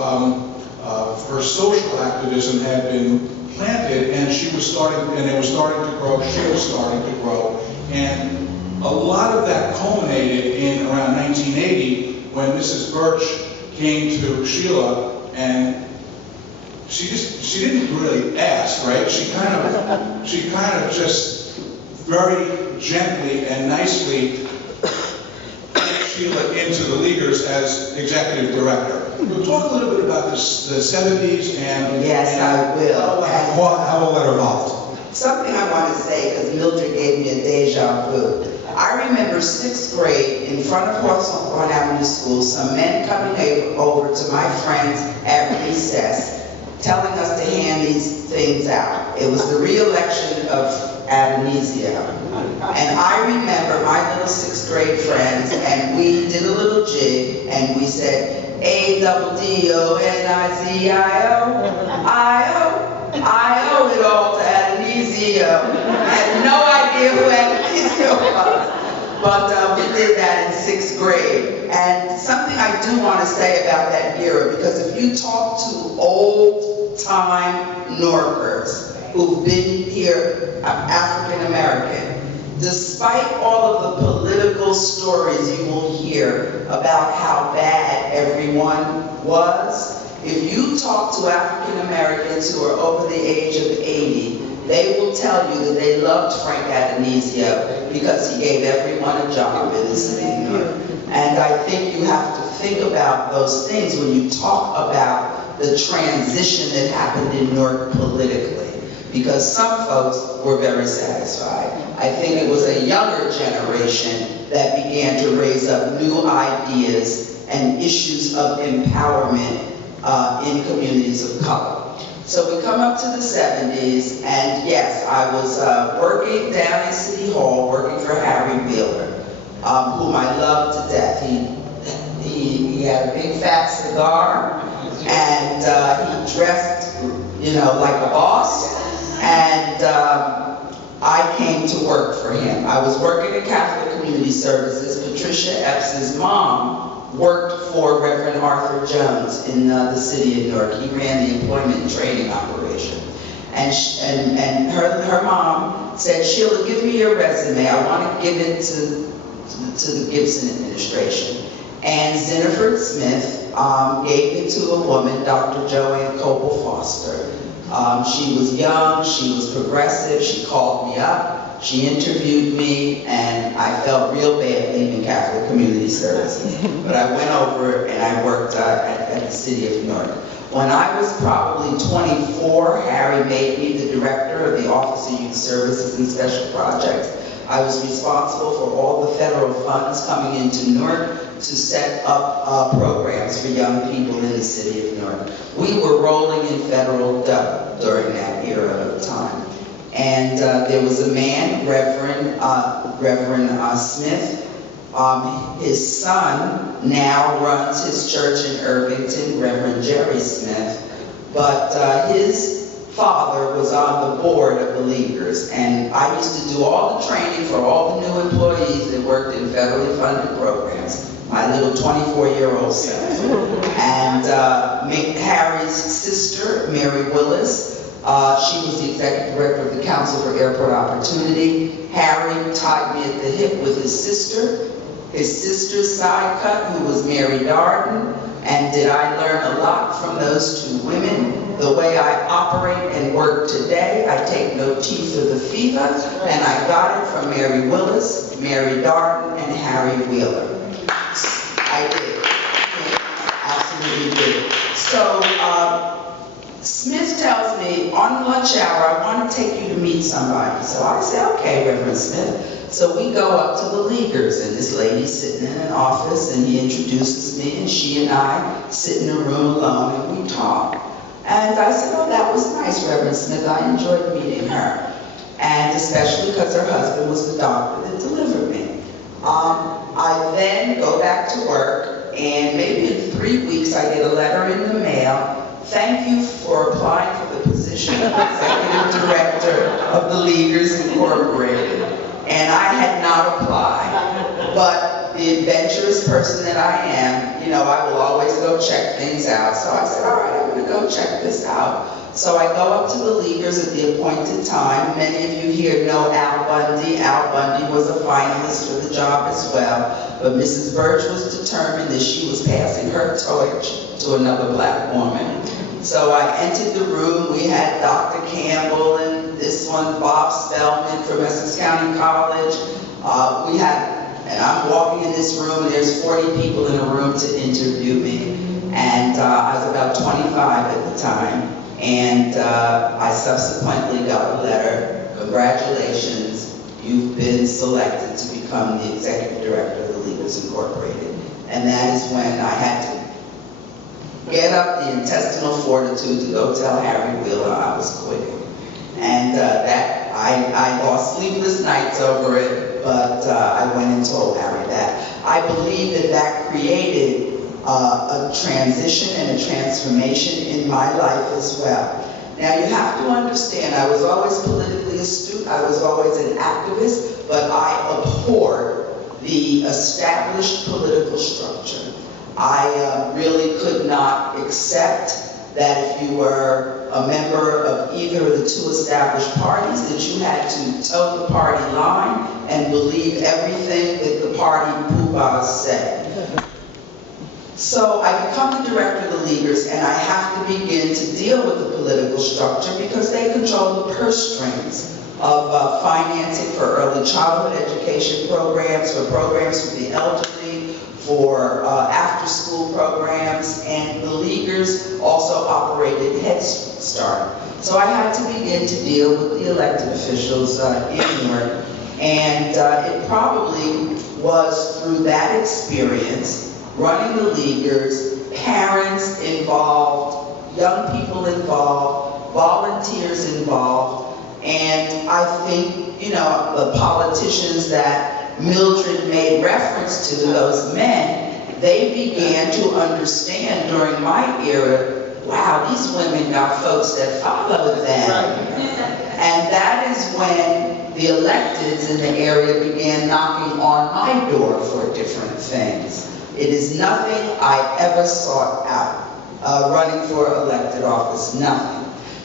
her social activism had been planted, and she was starting, and it was starting to grow. She was starting to grow, and a lot of that culminated in around 1980 when Mrs. Birch came to Sheila, and she didn't really ask, right? She kind of just very gently and nicely put Sheila into the Leaguers as executive director. We'll talk a little bit about the 70s and... Yes, I will. How all that evolved. Something I want to say, because Mildred gave me a deja vu. I remember 6th grade in front of Hawthorne Avenue School, some men coming over to my friends at recess, telling us to hand these things out. It was the re-election of Adonisio. And I remember my little 6th grade friends, and we did a little jig, and we said, A-double-D-O-N-I-Z-I-O, I owe it all to Adonisio. I had no idea who Adonisio was. But we did that in 6th grade. And something I do want to say about that era, because if you talk to old-time Newarkers who've been here, African American, despite all of the political stories you will hear about how bad everyone was, if you talk to African Americans who are over the age of 80, they will tell you that they loved Frank Adonisio because he gave everyone a job in the city of Newark. And I think you have to think about those things when you talk about the transition that happened in Newark politically, because some folks were very satisfied. I think it was a younger generation that began to raise up new ideas and issues of empowerment in communities of color. So we come up to the 70s, and yes, I was working down in City Hall, working for Harry Wheeler, whom I loved to death. He had a big fat cigar, and he dressed, like a boss, and I came to work for him. I was working at Catholic Community Services. Patricia Epps' mom worked for Reverend Arthur Jones in the city of Newark. He ran the employment and training operation. And her mom said, Sheila, give me your resume. I want to give it to the Gibson administration. And Zinifred Smith gave it to a woman, Dr. Joanne Coble Foster. She was young, she was progressive, she called me up. She interviewed me, and I felt real bad leaving Catholic Community Services. But I went over and I worked at the city of Newark. When I was probably 24, Harry made me the director of the Office of Youth Services and Special Projects. I was responsible for all the federal funds coming into Newark to set up programs for young people in the city of Newark. We were rolling in federal dough during that era of time. And there was a man, Reverend Smith. His son now runs his church in Irvington, Reverend Jerry Smith. But his father was on the board of the Leaguers. And I used to do all the training for all the new employees that worked in federally funded programs. My little 24-year-old self. And Harry's sister, Mary Willis, she was the executive director of the Council for Airport Opportunity. Harry tied me at the hip with his sister's side cut, who was Mary Darden. And did I learn a lot from those two women? The way I operate and work today, I take no tea for the fever, and I got it from Mary Willis, Mary Darden, and Harry Wheeler. I did. Absolutely did. Smith tells me, on lunch hour, I want to take you to meet somebody. So I say, okay, Reverend Smith. So we go up to the Leaguers, and this lady's sitting in an office, and he introduces me, and she and I sit in a room alone, and we talk. And I said, oh, that was nice, Reverend Smith. I enjoyed meeting her. And especially because her husband was the doctor that delivered me. I then go back to work, and maybe in 3 weeks, I get a letter in the mail. Thank you for applying for the position of Executive Director of the Leaguers Incorporated. And I had not applied, but the adventurous person that I am, you know, I will always go check things out. So I said, all right, I'm going to go check this out. So I go up to the Leaguers at the appointed time. Many of you here know Al Bundy. Al Bundy was a finalist for the job as well. But Mrs. Birch was determined that she was passing her torch to another black woman. So I entered the room. We had Dr. Campbell and this one, Bob Spellman from Essex County College. And I'm walking in this room, and there's 40 people in a room to interview me. And I was about 25 at the time. And I subsequently got a letter, congratulations, you've been selected to become the Executive Director of the Leaguers Incorporated. And that is when I had to get up the intestinal fortitude to go tell Harry Wheeler I was quitting. And that I lost sleepless nights over it, but I went and told Harry that. I believe that that created a transition and a transformation in my life as well. Now you have to understand, I was always politically astute, I was always an activist, but I abhorred the established political structure. I really could not accept that if you were a member of either of the two established parties, that you had to toe the party line and believe everything that the party poobahs said. So I become the director of the Leaguers, and I have to begin to deal with the political structure because they control the purse strings of financing for early childhood education programs, for programs for the elderly, for after-school programs, and the Leaguers also operated Head Start. So I had to begin to deal with the elected officials in Newark, and it probably was through that experience, running the Leaguers, parents involved, young people involved, volunteers involved, and I think, you know, the politicians that Mildred made reference to, those men, they began to understand during my era, wow, these women got folks that follow them. And that is when the electeds in the area began knocking on my door for different things. It is nothing I ever sought out, running for elected office, nothing.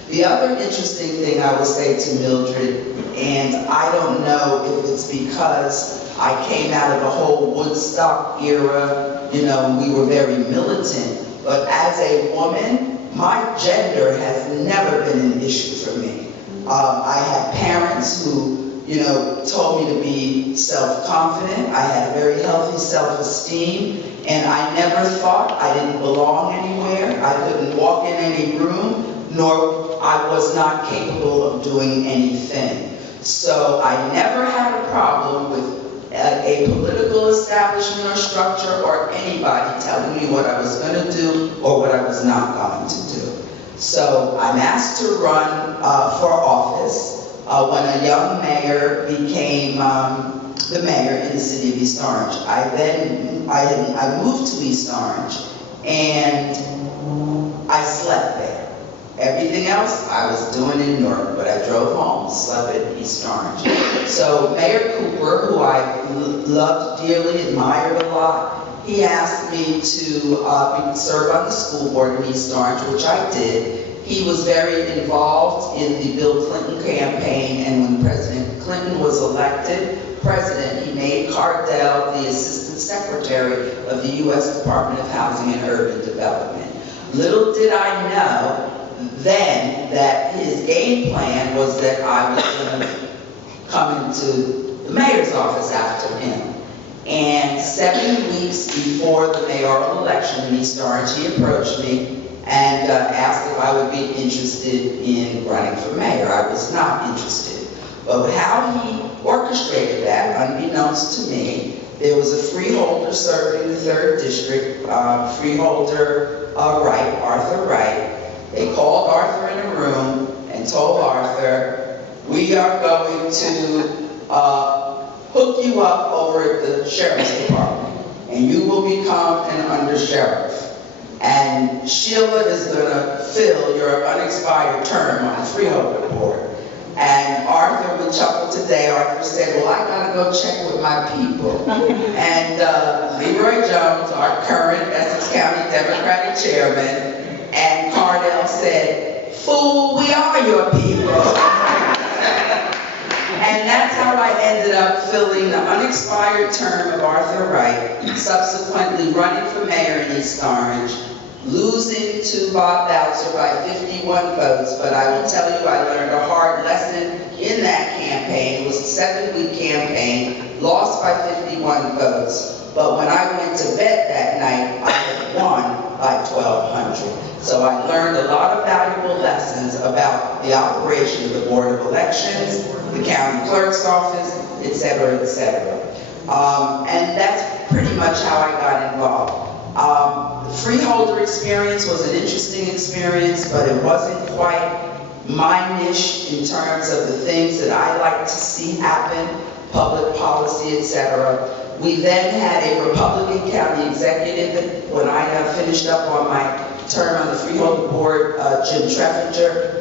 The other interesting thing I will say to Mildred, and I don't know if it's because I came out of the whole Woodstock era, you know, we were very militant, but as a woman, my gender has never been an issue for me. I had parents who, you know, told me to be self-confident. I had a very healthy self-esteem, and I never thought I didn't belong anywhere. I couldn't walk in any room, nor I was not capable of doing anything. So I never had a problem with a political establishment or structure or anybody telling me what I was going to do or what I was not going to do. So I'm asked to run for office when a young mayor became the mayor in the city of East Orange. I moved to East Orange, and I slept there. Everything else I was doing in Newark, but I drove home, slept in East Orange. So Mayor Cooper, who I loved dearly, admired a lot, he asked me to serve on the school board in East Orange, which I did. He was very involved in the Bill Clinton campaign, and when President Clinton was elected president, he made Cardell the Assistant Secretary of the U.S. Department of Housing and Urban Development. Little did I know then that his game plan was that I was going to come into the mayor's office after him. And 7 weeks before the mayoral election in East Orange, he approached me and asked if I would be interested in running for mayor. I was not interested. But how he orchestrated that, unbeknownst to me, there was a freeholder serving the 3rd District, freeholder Wright, Arthur Wright. They called Arthur in a room and told Arthur, we are going to hook you up over at the sheriff's department, and you will become an undersheriff. And Sheila is going to fill your unexpired term on the freeholder board. And Arthur would chuckle today. Arthur said, well, I got to go check with my people. And Leroy Jones, our current Essex County Democratic chairman, and Cardell said, fool, we are your people. And that's how I ended up filling the unexpired term of Arthur Wright, subsequently running for mayor in East Orange, losing to Bob Boucher by 51 votes, but I will tell you I learned a hard lesson in that campaign. It was a 7-week campaign, lost by 51 votes, but when I went to bed that night, I had won by 1,200. So I learned a lot of valuable lessons about the operation of the Board of Elections, the county clerk's office, etc., etc. And that's pretty much how I got involved. The freeholder experience was an interesting experience, but it wasn't quite my niche in terms of the things that I like to see happen, public policy, etc. We then had a Republican county executive when I finished up on my term on the freeholder board, Jim Treffinger.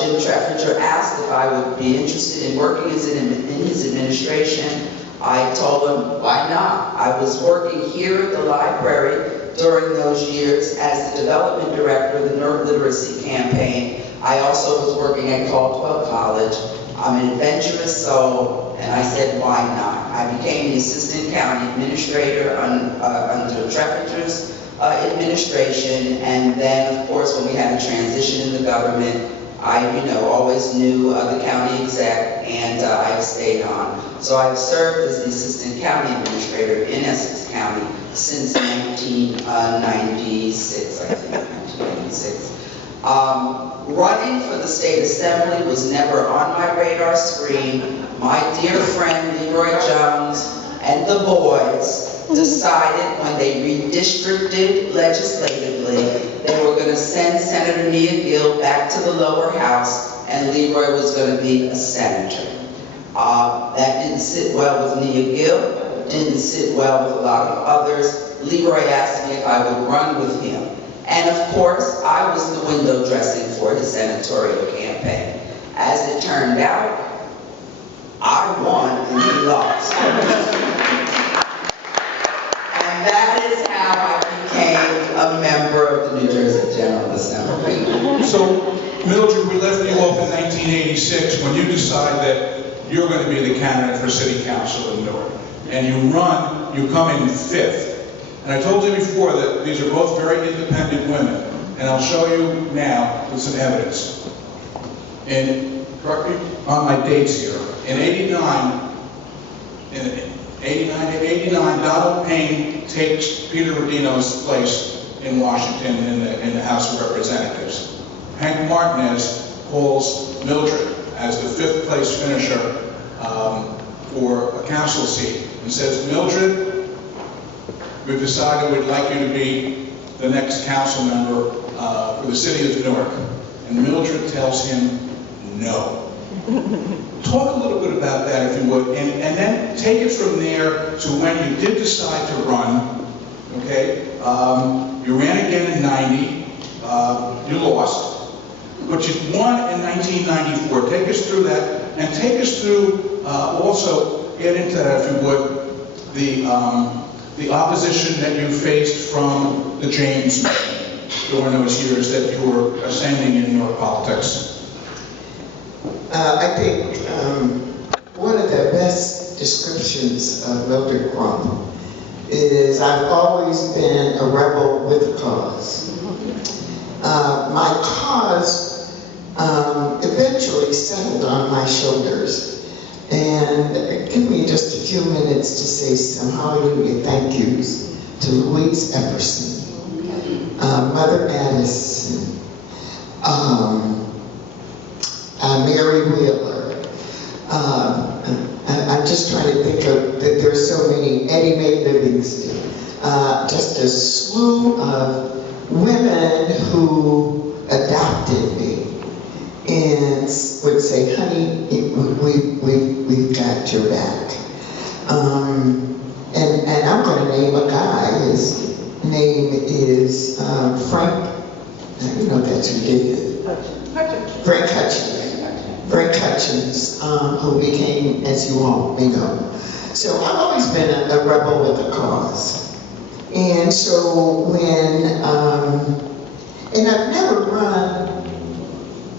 Jim Treffinger asked if I would be interested in working in his administration. I told him, why not? I was working here at the library during those years as the development director of the Newark Literacy Campaign. I also was working at Caldwell College. I'm an adventurous soul, and I said, why not? I became the assistant county administrator under Treffinger's administration, and then, of course, when we had a transition in the government, I, always knew the county exec, and I stayed on. So I've served as the assistant county administrator in Essex County since 1996, I think, 1996. Running for the state assembly was never on my radar screen. My dear friend Leroy Jones and the boys decided when they redistricted legislatively, they were going to send Senator Nia Gill back to the lower house, and Leroy was going to be a senator. That didn't sit well with Nia Gill, didn't sit well with a lot of others. Leroy asked me if I would run with him. And of course, I was the window dressing for his senatorial campaign. As it turned out, I won and he lost. And that is how I became a member of the New Jersey General Assembly. So, Mildred, we left you off in 1986 when you decide that you're going to be the candidate for city council in Newark. And you come in 5th. And I told you before that these are both very independent women. And I'll show you now with some evidence. And correct me on my dates here. In 89, Donald Payne takes Peter Rodino's place in Washington in the House of Representatives. Hank Martinez calls Mildred as the 5th place finisher for a council seat and says, Mildred, we've decided we'd like you to be the next council member for the city of Newark. And Mildred tells him no. Talk a little bit about that, if you would, and then take it from there to when you did decide to run, okay? You ran again in 90, you lost, but you won in 1994. Take us through that, and take us through, also get into that, if you would, the opposition that you faced from the James during those years that you were ascending in your politics. I think one of the best descriptions of Mildred Crump is I've always been a rebel with a cause. My cause eventually settled on my shoulders. And give me just a few minutes to say some hallelujah thank yous to Louise Epperson, Mother Addison, Mary Wheeler. I'm just trying to think of, that there's so many, Eddie Mae Livingston, just a slew of women who adopted me and would say, honey, we've got your back. And I'm going to name a guy. His name is Frank. You know that's ridiculous. Frank Hutchins, who became, as you all may know. So I've always been a rebel with a cause. And so when, and I've never run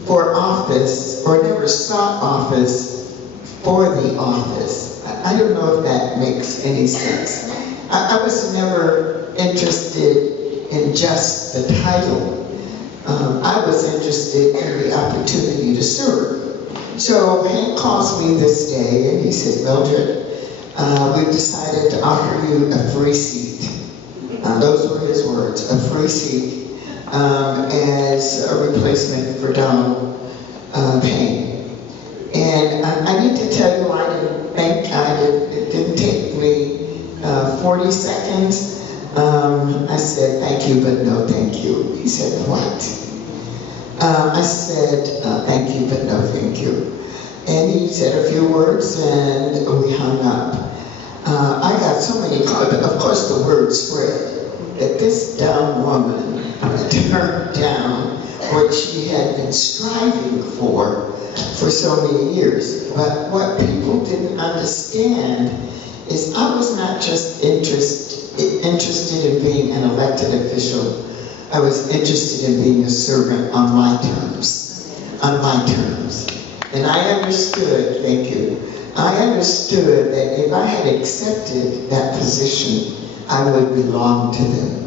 for office or never sought office for the office. I don't know if that makes any sense. I was never interested in just the title. I was interested in the opportunity to serve. So Hank calls me this day and he said, Mildred, we've decided to offer you a free seat. Those were his words, a free seat as a replacement for Donald Payne. And I need to tell you, I didn't think, it didn't take me 40 seconds. I said, thank you, but no thank you. He said, what? I said, thank you, but no thank you. And he said a few words and we hung up. I got so many calls, of course the word spread that this dumb woman turned down what she had been striving for so many years. But what people didn't understand is I was not just interested in being an elected official. I was interested in being a servant on my terms. And I understood, thank you, I understood that if I had accepted that position, I would belong to them.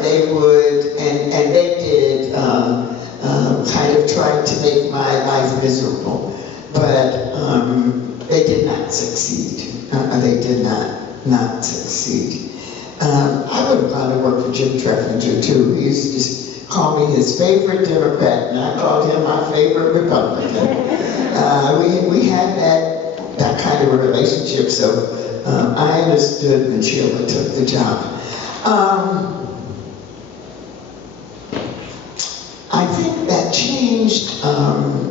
They would, and they did kind of try to make my life miserable, but they did not succeed. They did not succeed. I would have gone to work for Jim Treffinger too. He used to call me his favorite Democrat, and I called him my favorite Republican. We had that kind of a relationship, so I understood when Sheila took the job. I think that changed,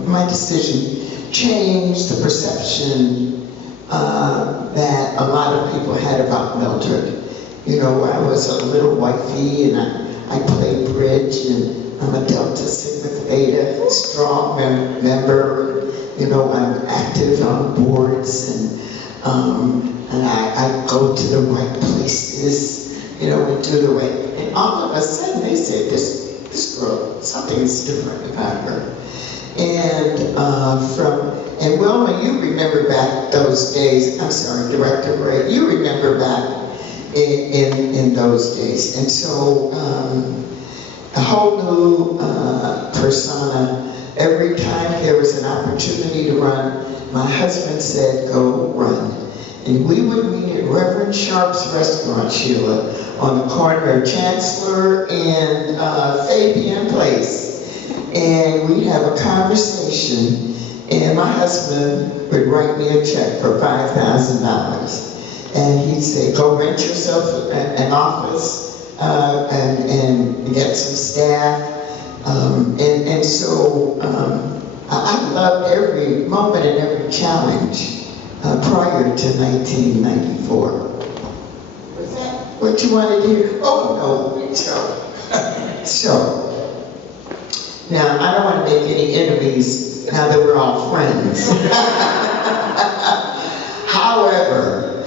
my decision changed the perception that a lot of people had about Mildred. You know, I was a little wifey and I played bridge and I'm a Delta Sigma Theta, strong member. You know, I'm active on boards and I go to the right places, you know, and do the right. And all of a sudden they say, this girl, something's different about her. And Wilma, you remember back those days, I'm sorry, Director Ray, you remember back in those days. And so a whole new persona. Every time there was an opportunity to run, my husband said, go run. And we would meet at Reverend Sharp's restaurant, Sheila, on the corner of Chancellor and Fabian Place. And we'd have a conversation, and my husband would write me a check for $5,000. And he'd say, go rent yourself an office and get some staff. And so I loved every moment and every challenge prior to 1994. Was that what you wanted to hear? Oh, no, so. Now, I don't want to make any enemies now that we're all friends. However,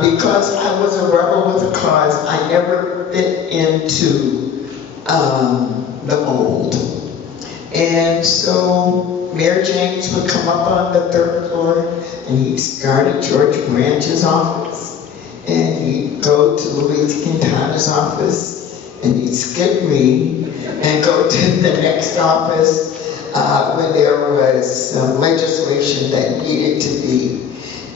because I was a rebel with a cause, I never fit into the mold. And so Mayor James would come up on the third floor and he'd start at George Branch's office and he'd go to Louise Quintana's office and he'd skip me and go to the next office when there was some legislation that needed to be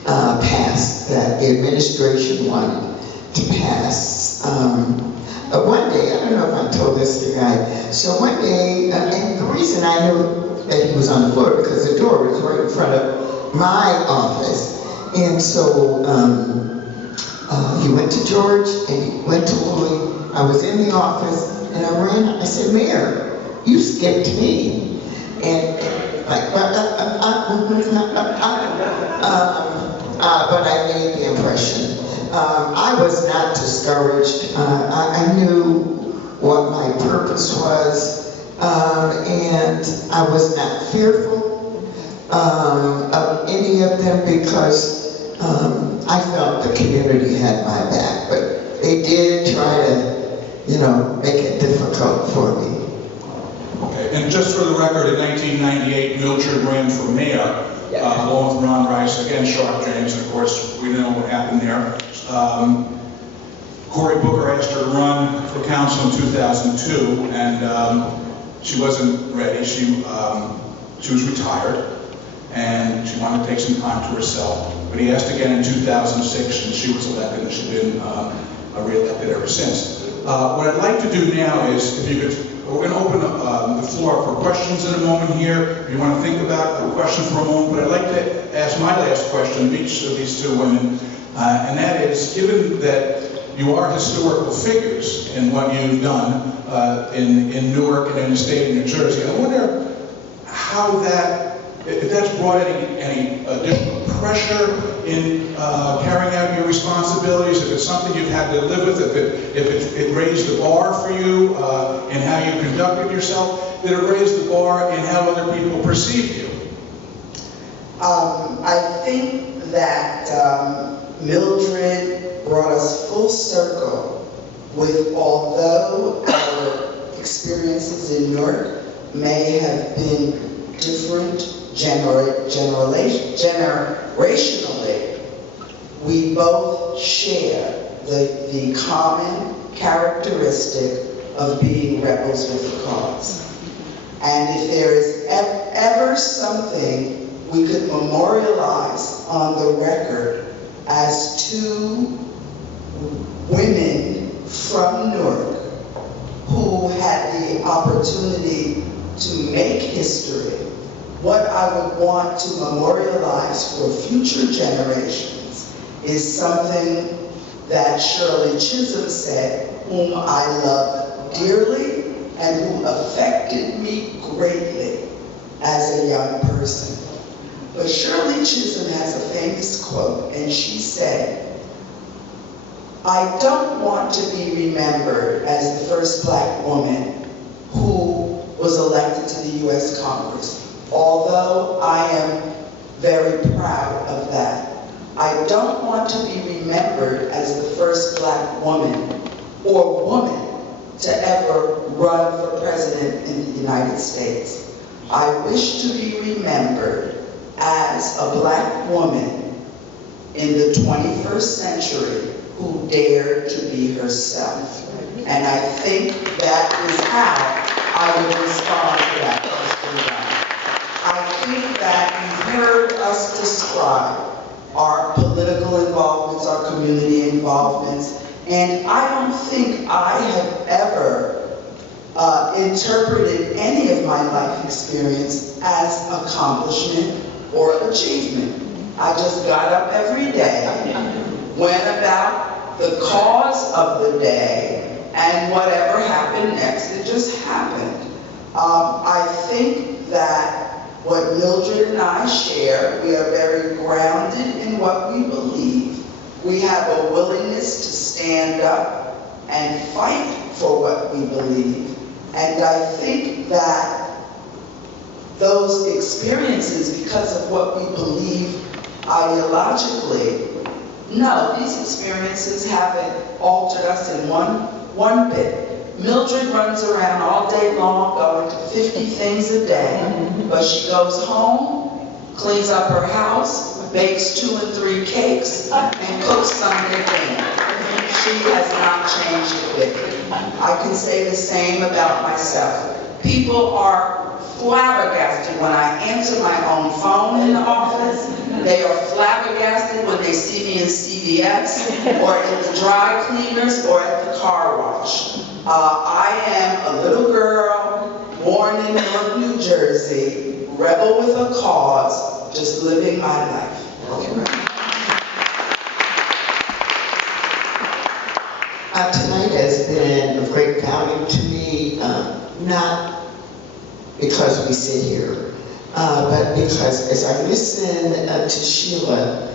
passed, that the administration wanted to pass. one day, I don't know if I told this to you guys, so one day, and the reason I knew that he was on the floor because the door was right in front of my office. And so he went to George and he went to Louis. I was in the office and I ran, I said, Mayor, you skipped me. And like, but I made the impression. I was not discouraged. I knew what my purpose was, and I was not fearful of any of them because I felt the community had my back. But they did try to, you know, make it difficult for me. Okay, and just for the record, in 1998, Mildred ran for mayor, along with Ron Rice, against Sharp James, and of course, we know what happened there. Cory Booker asked her to run for council in 2002, and she wasn't ready. She was retired, and she wanted to take some time to herself. But he asked again in 2006, and she was elected, and she's been re-elected ever since. What I'd like to do now is, if you could, we're going to open the floor for questions in a moment here. If you want to think about the question for a moment, but I'd like to ask my last question of each of these two women, and that is, given that you are historical figures in what you've done in Newark and in the state of New Jersey, I wonder how that, if that's brought any additional pressure in carrying out your responsibilities, if it's something you've had to live with, if it raised the bar for you in how you conducted yourself, did it raise the bar in how other people perceived you? I think that Mildred brought us full circle with, although our experiences in Newark may have been different generationally, we both share the common characteristic of being rebels with a cause. And if there is ever something we could memorialize on the record as two women from Newark who had the opportunity to make history, what I would want to memorialize for future generations is something that Shirley Chisholm said, whom I love dearly and who affected me greatly as a young person. But Shirley Chisholm has a famous quote, and she said, I don't want to be remembered as the first black woman who was elected to the U.S. Congress, although I am very proud of that. I don't want to be remembered as the first black woman or woman to ever run for president in the United States. I wish to be remembered as a black woman in the 21st century who dared to be herself. And I think that is how I would respond to that question. I think that you've heard us describe our political involvements, our community involvements, and I don't think I have ever interpreted any of my life experience as accomplishment or achievement. I just got up every day, went about the cause of the day, and whatever happened next, it just happened. I think that what Mildred and I share, we are very grounded in what we believe. We have a willingness to stand up and fight for what we believe. And I think that those experiences, because of what we believe ideologically, no, these experiences haven't altered us in one bit. Mildred runs around all day long going to 50 things a day, but she goes home, cleans up her house, bakes 2 and 3 cakes, and cooks Sunday dinner. She has not changed a bit. I can say the same about myself. People are flabbergasted when I answer my own phone in the office. They are flabbergasted when they see me in CVS or in the dry cleaners or at the Car Wash. I am a little girl born in Newark, New Jersey, rebel with a cause, just living my life. Tonight has been of great value to me, not because we sit here, but because as I listen to Sheila,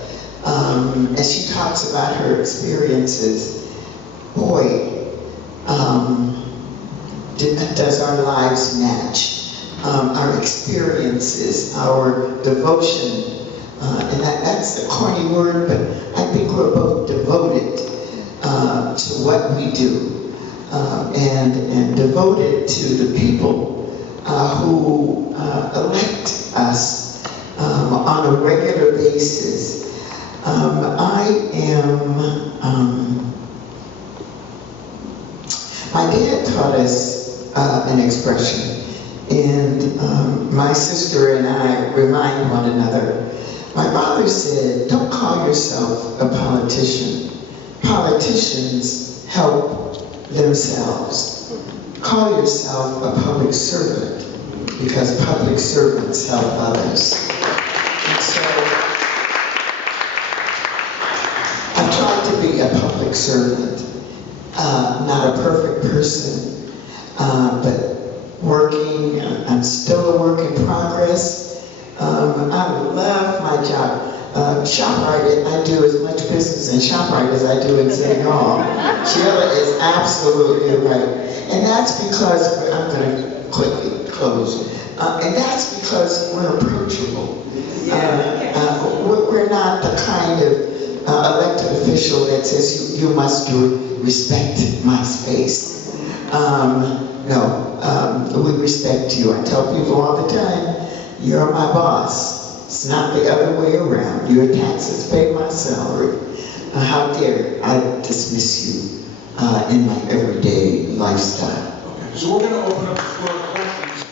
as she talks about her experiences, boy, does our lives match. Our experiences, our devotion, and that's a corny word, but I think we're both devoted to what we do, and devoted to the people who elect us on a regular basis. My dad taught us an expression, and my sister and I remind one another. My father said, "Don't call yourself a politician. Politicians help themselves. Call yourself a public servant, because public servants help others." And so, I tried to be a public servant, not a perfect person, but working. I'm still a work in progress. I love my job. ShopRite, I do as much business in ShopRite as I do in City Hall. Sheila is absolutely right. And that's because, I'm going to quickly close, and that's because we're approachable. We're not the kind of elected official that says you must respect my space. No, we respect you. I tell people all the time, you're my boss. It's not the other way around. Your taxes pay my salary. How dare I dismiss you in my everyday lifestyle? Okay, so we're going to open up the floor to questions.